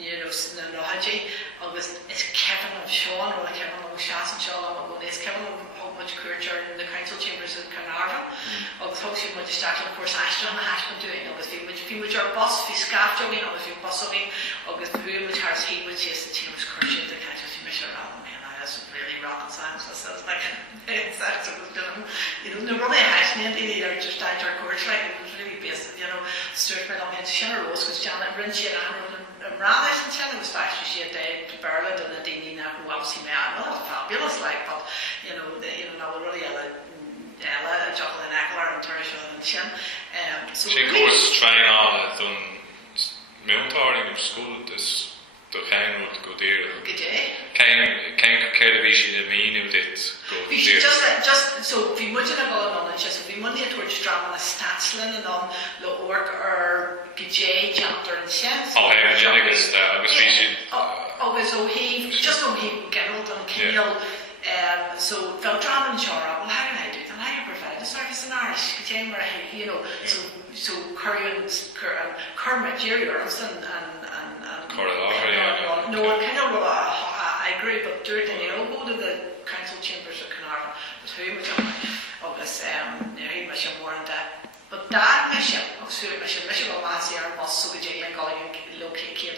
na nóhaidí agus is ceann an Sheáin ó ceann an Sheáin seo am go is ceann an much culture in the council chambers in Carnarvon agus thug sin muid isteach an cuas eiste an haspan doing agus bhí muid ar bus bhí scaf jogging agus bhí busoging agus bhí muid thar hí muid sios the team was crushing the catch of mis around man I was really rocket science so I was like it's no running hasne and they are just out our course like it was really based stirred by them into Sheáin Rose because John and Bryn she and rather than Sheáin was actually she had to Berlin and the Dini now who obviously may have not fabulous like but now we're really Ella Jocelyn Eckler and Turisha and Sheáin so she course trying all done military in school this do chéin rud go dtír. Go dé? Céin céir a bhí sin a míú dit go dtír. Just so bhí muid an bhil an so bhí muid a tuair drama na Statslin an an le orc ar go dé jantar an sin. Agus bhí sin. Agus ó hí just ó hí Gerald an Cíal so fel drama an seora well how can I do that? I provide the service in Irish go dé mar so Kermit Jerry Orson and no, kind of I agree, but during the go to the council chambers of Carnarvon, but who was on August, he was more than that. But that mission, mission of last year was so good, and going location.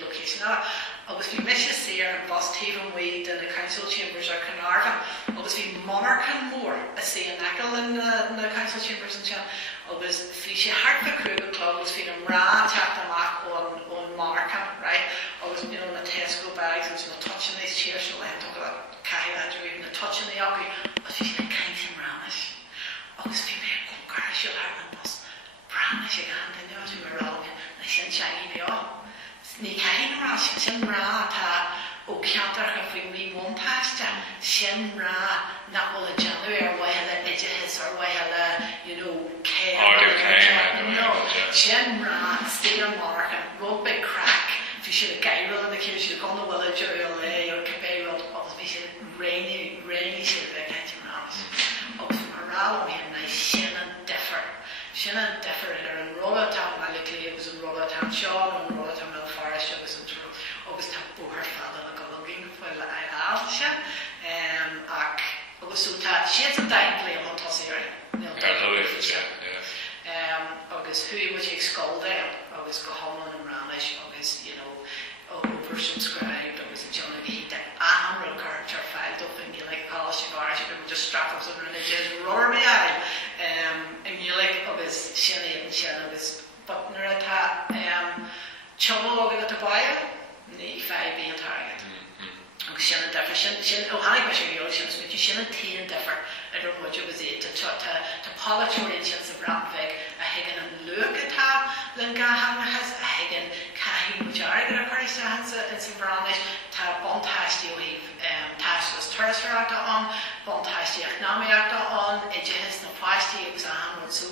agus bhí mise séar an bus taobh Wade in the council chambers ar Carnarvon, agus bhí monarchan mór a sé an aicil in the council chambers an sin, agus bhí sé hart the crúg an club, agus bhí an rá teacht amach ón monarchan, right? Agus you know, na Tesco bags, agus na touching these chairs, so I had to go caithfidh adú even na touching the agri, agus bhí sé na caithfidh ránis. Agus bhí mé go carisiú ar an bus, ránis ag an daine as bhí mar rágan, na sin seaí bhí ní caithfidh rá, sin rá tá ó ceantar go bhí mí montáiste, sin rá na bhfuil a deanú ar waithe idirhis ar waithe you know, sin rá stíl marcan, rud big crack, bhí sé Gaeilge in the céir sé gan na bhfuil a dúil le ar cabbéil agus bhí sé rainy sé bheith caithfidh ránis. Agus mar rá bhí na sin an differ. Sin an differ ar an rodatán a le agus an rodatán Sheáin an rodatán mil Feirste agus tá Bhóthar fada na golagin foiil a Iar-dhalta agus sú tá siad an dain léam an tosaí agus hui was ag scoil agus go háman an ránis agus you know oversubscribed agus a John hí de amra character filed up in Gaelic policy bars you could just strap up something and it just roar me out in Gaelic agus sin agus but nuair atá trouble agad at a Béal ní feidh bíon target agus sin a differ sin ó hanig me sé bhíol sin smith sin a tíon differ ar an bhid agus é tá polaitiúla sin sa brandbheith a higan an luach atá len gahanna has a higan caithfidh muidearg ar a chuiriste hansa in sa brandis tá bontáistí ó híh táistas tuirasráachta an bontáistí eacnamaíochta an idirhis na fáistí agus a hanú sú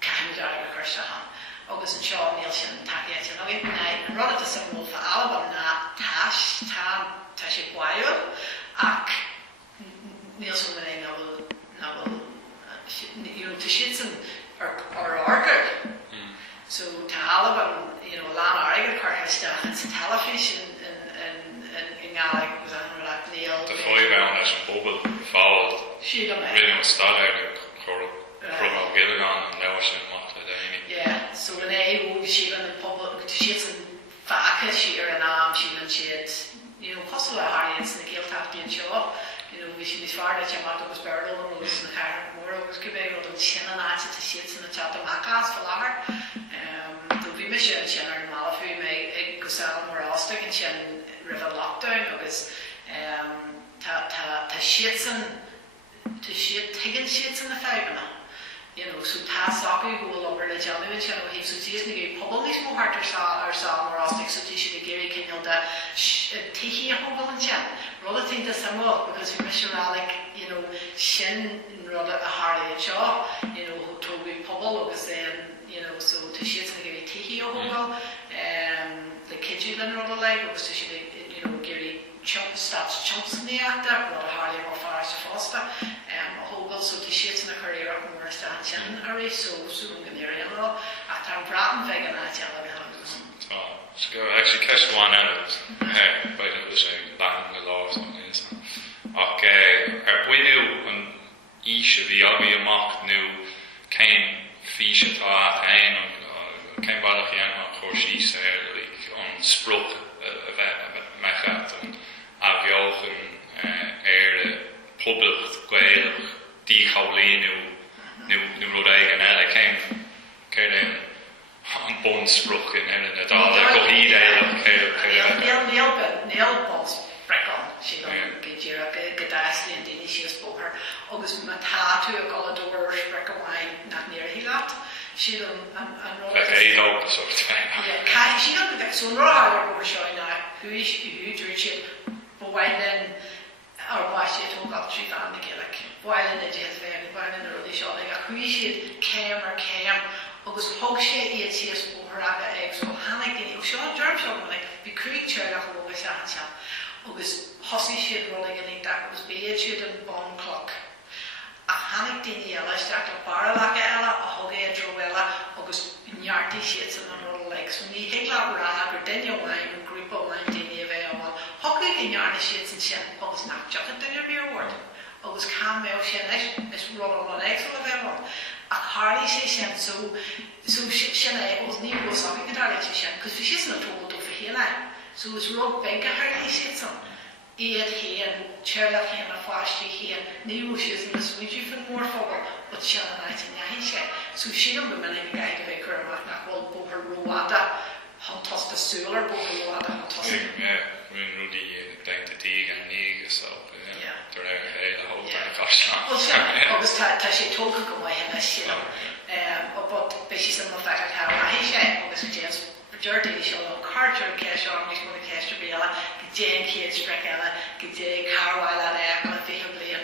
caithfidh muidearg ar chuiriste han agus an seo níl sin takeíte nó an rud a simú fa alban na tá sé Béal ach níl sú na nabal tá siad san ar argad so tá alban lán airgad chuirteach an sa talafís in Gaeilge agus an rud níl the fóibán leis an Phobal fáil siad am really an staid chorá Gaeilge an leabhar sin yeah, so when I go she in the public, she's in fhiacail she ar an am, she and she'd, possible harriets in the Gaeltacht being show, we should be far that you might have buried on the loose in the car, more of us could be able to shin and add to sheets in the chat of macas for lager. There'll be mission shin or malafu may go sell more else stick and shin river lockdown because ta sheets and to sheet taking sheets in the fibre. So tá soccer go over le Johnny and Channel Heaps, so she's going to Phobal these more hard or saw more rustic, so she should Gary Kinnell that taking a Phobal and Chan. Rather think the same because we miss shin rather a hard shaw, to be Phobal, because then, so to she's going to give you taking a Phobal, the kids you then rather like, because she should, Gary stops chumps in the act, rather hardly more far as foster. So the sheets in the career up more stand array so soon in the area at our Bratton vegan at so actually catch one out of by the saying Latin the laws on this okay we knew when each of the obvious mock knew came fish at came by the piano of course she said like on spruck mechat and Aoidh and public Gaeilge dhíchóilínithe nu rud éige an eile céim an Bunscoil in na dála go híd éile Níl bons brecon si go dáslí an daine sios bóthar agus má táú a goladúir brecomhain nach níor hílaat si an éile si go sú ráir go seoin na huúidir siad bhhain or watch it all got three family like while in the jazz band while in the ruddy shot like a huisid cam agus hog sé iad sios bóthar eggs so hanig daine ó seo germ shop like be creature nach gluaiseacht agus hosi siad rolling in that was bead siad an bon clock a hanig daine eile start a bar like eile a hog é drogella agus neart siad san an ruddy legs so ní higla ra gur daine wine and group of wine daine available hogig in yarn sheets and shit agus nach jacket daine beer word agus cam mé sin is rudder an eggs of everyone a hardy sé sin so sin agus ní go so go dar sin cuz fi sin a total do for here So it was rug big a hurley shit some. Iad hien, Charlotte hien a fáistí hien, níú she's in the switchy for more Phobal, but Sheáin a night in yahi she. So she don't remember any guy to make her about na whole Bhóthar Roada, how tossed the solar Bhóthar Roada, how tossed. Yeah, when Rudy down to Tugann Colma, so yeah, they're out here the whole time. Well, August she told her go away and she but she's in the fact how I say August James Jordan show on Carter cash on me with the cash to Béal, Jane kids Eile, Jane Carwile and Feirste,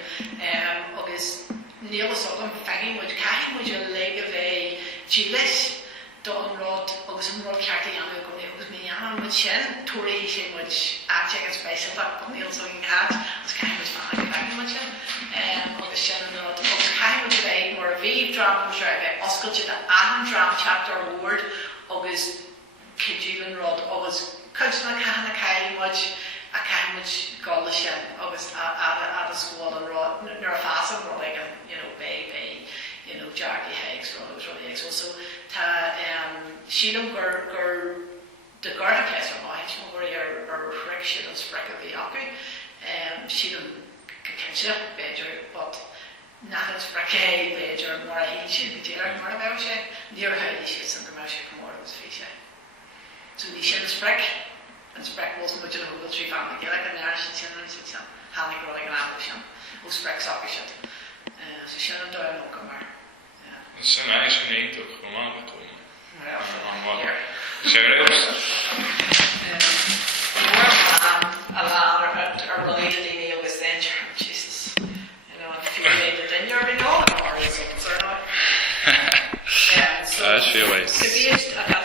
August Neil Sutton fagging with Cathy with your leg of a Julius Don Rod August Rod Carty and it was me and with Shen Tory he which I check its base up on Neil Sutton cat was kind of fun fagging with Shen August Shen and Rod August kind of a more V drama Oscar to the Adam drama chapter award August Kidjulan Rod August Coachman Kahana Kai much a kind much Gaeilge August at a school and Rod Nerfasa Rod like Bay Jardy Higgs Rod was really so Sheáin gur the garden place or my or friction and spreck of the Aoidh Sheáin Kitchen Bejer but not as frackay Bejer more I should be dear more about she near how you should some commercial more was fish. So the Sheáin spreck and spreck wasn't much of a whole tree family Gaeilge and neart and some Hanley growing an ambition who spreck soccer shit. So Sheáin down no come here. It's a nice name to come on. Well, here. A lot are related to me was then Jesus. If you related then you're in all or is it or not. So That's your way. to be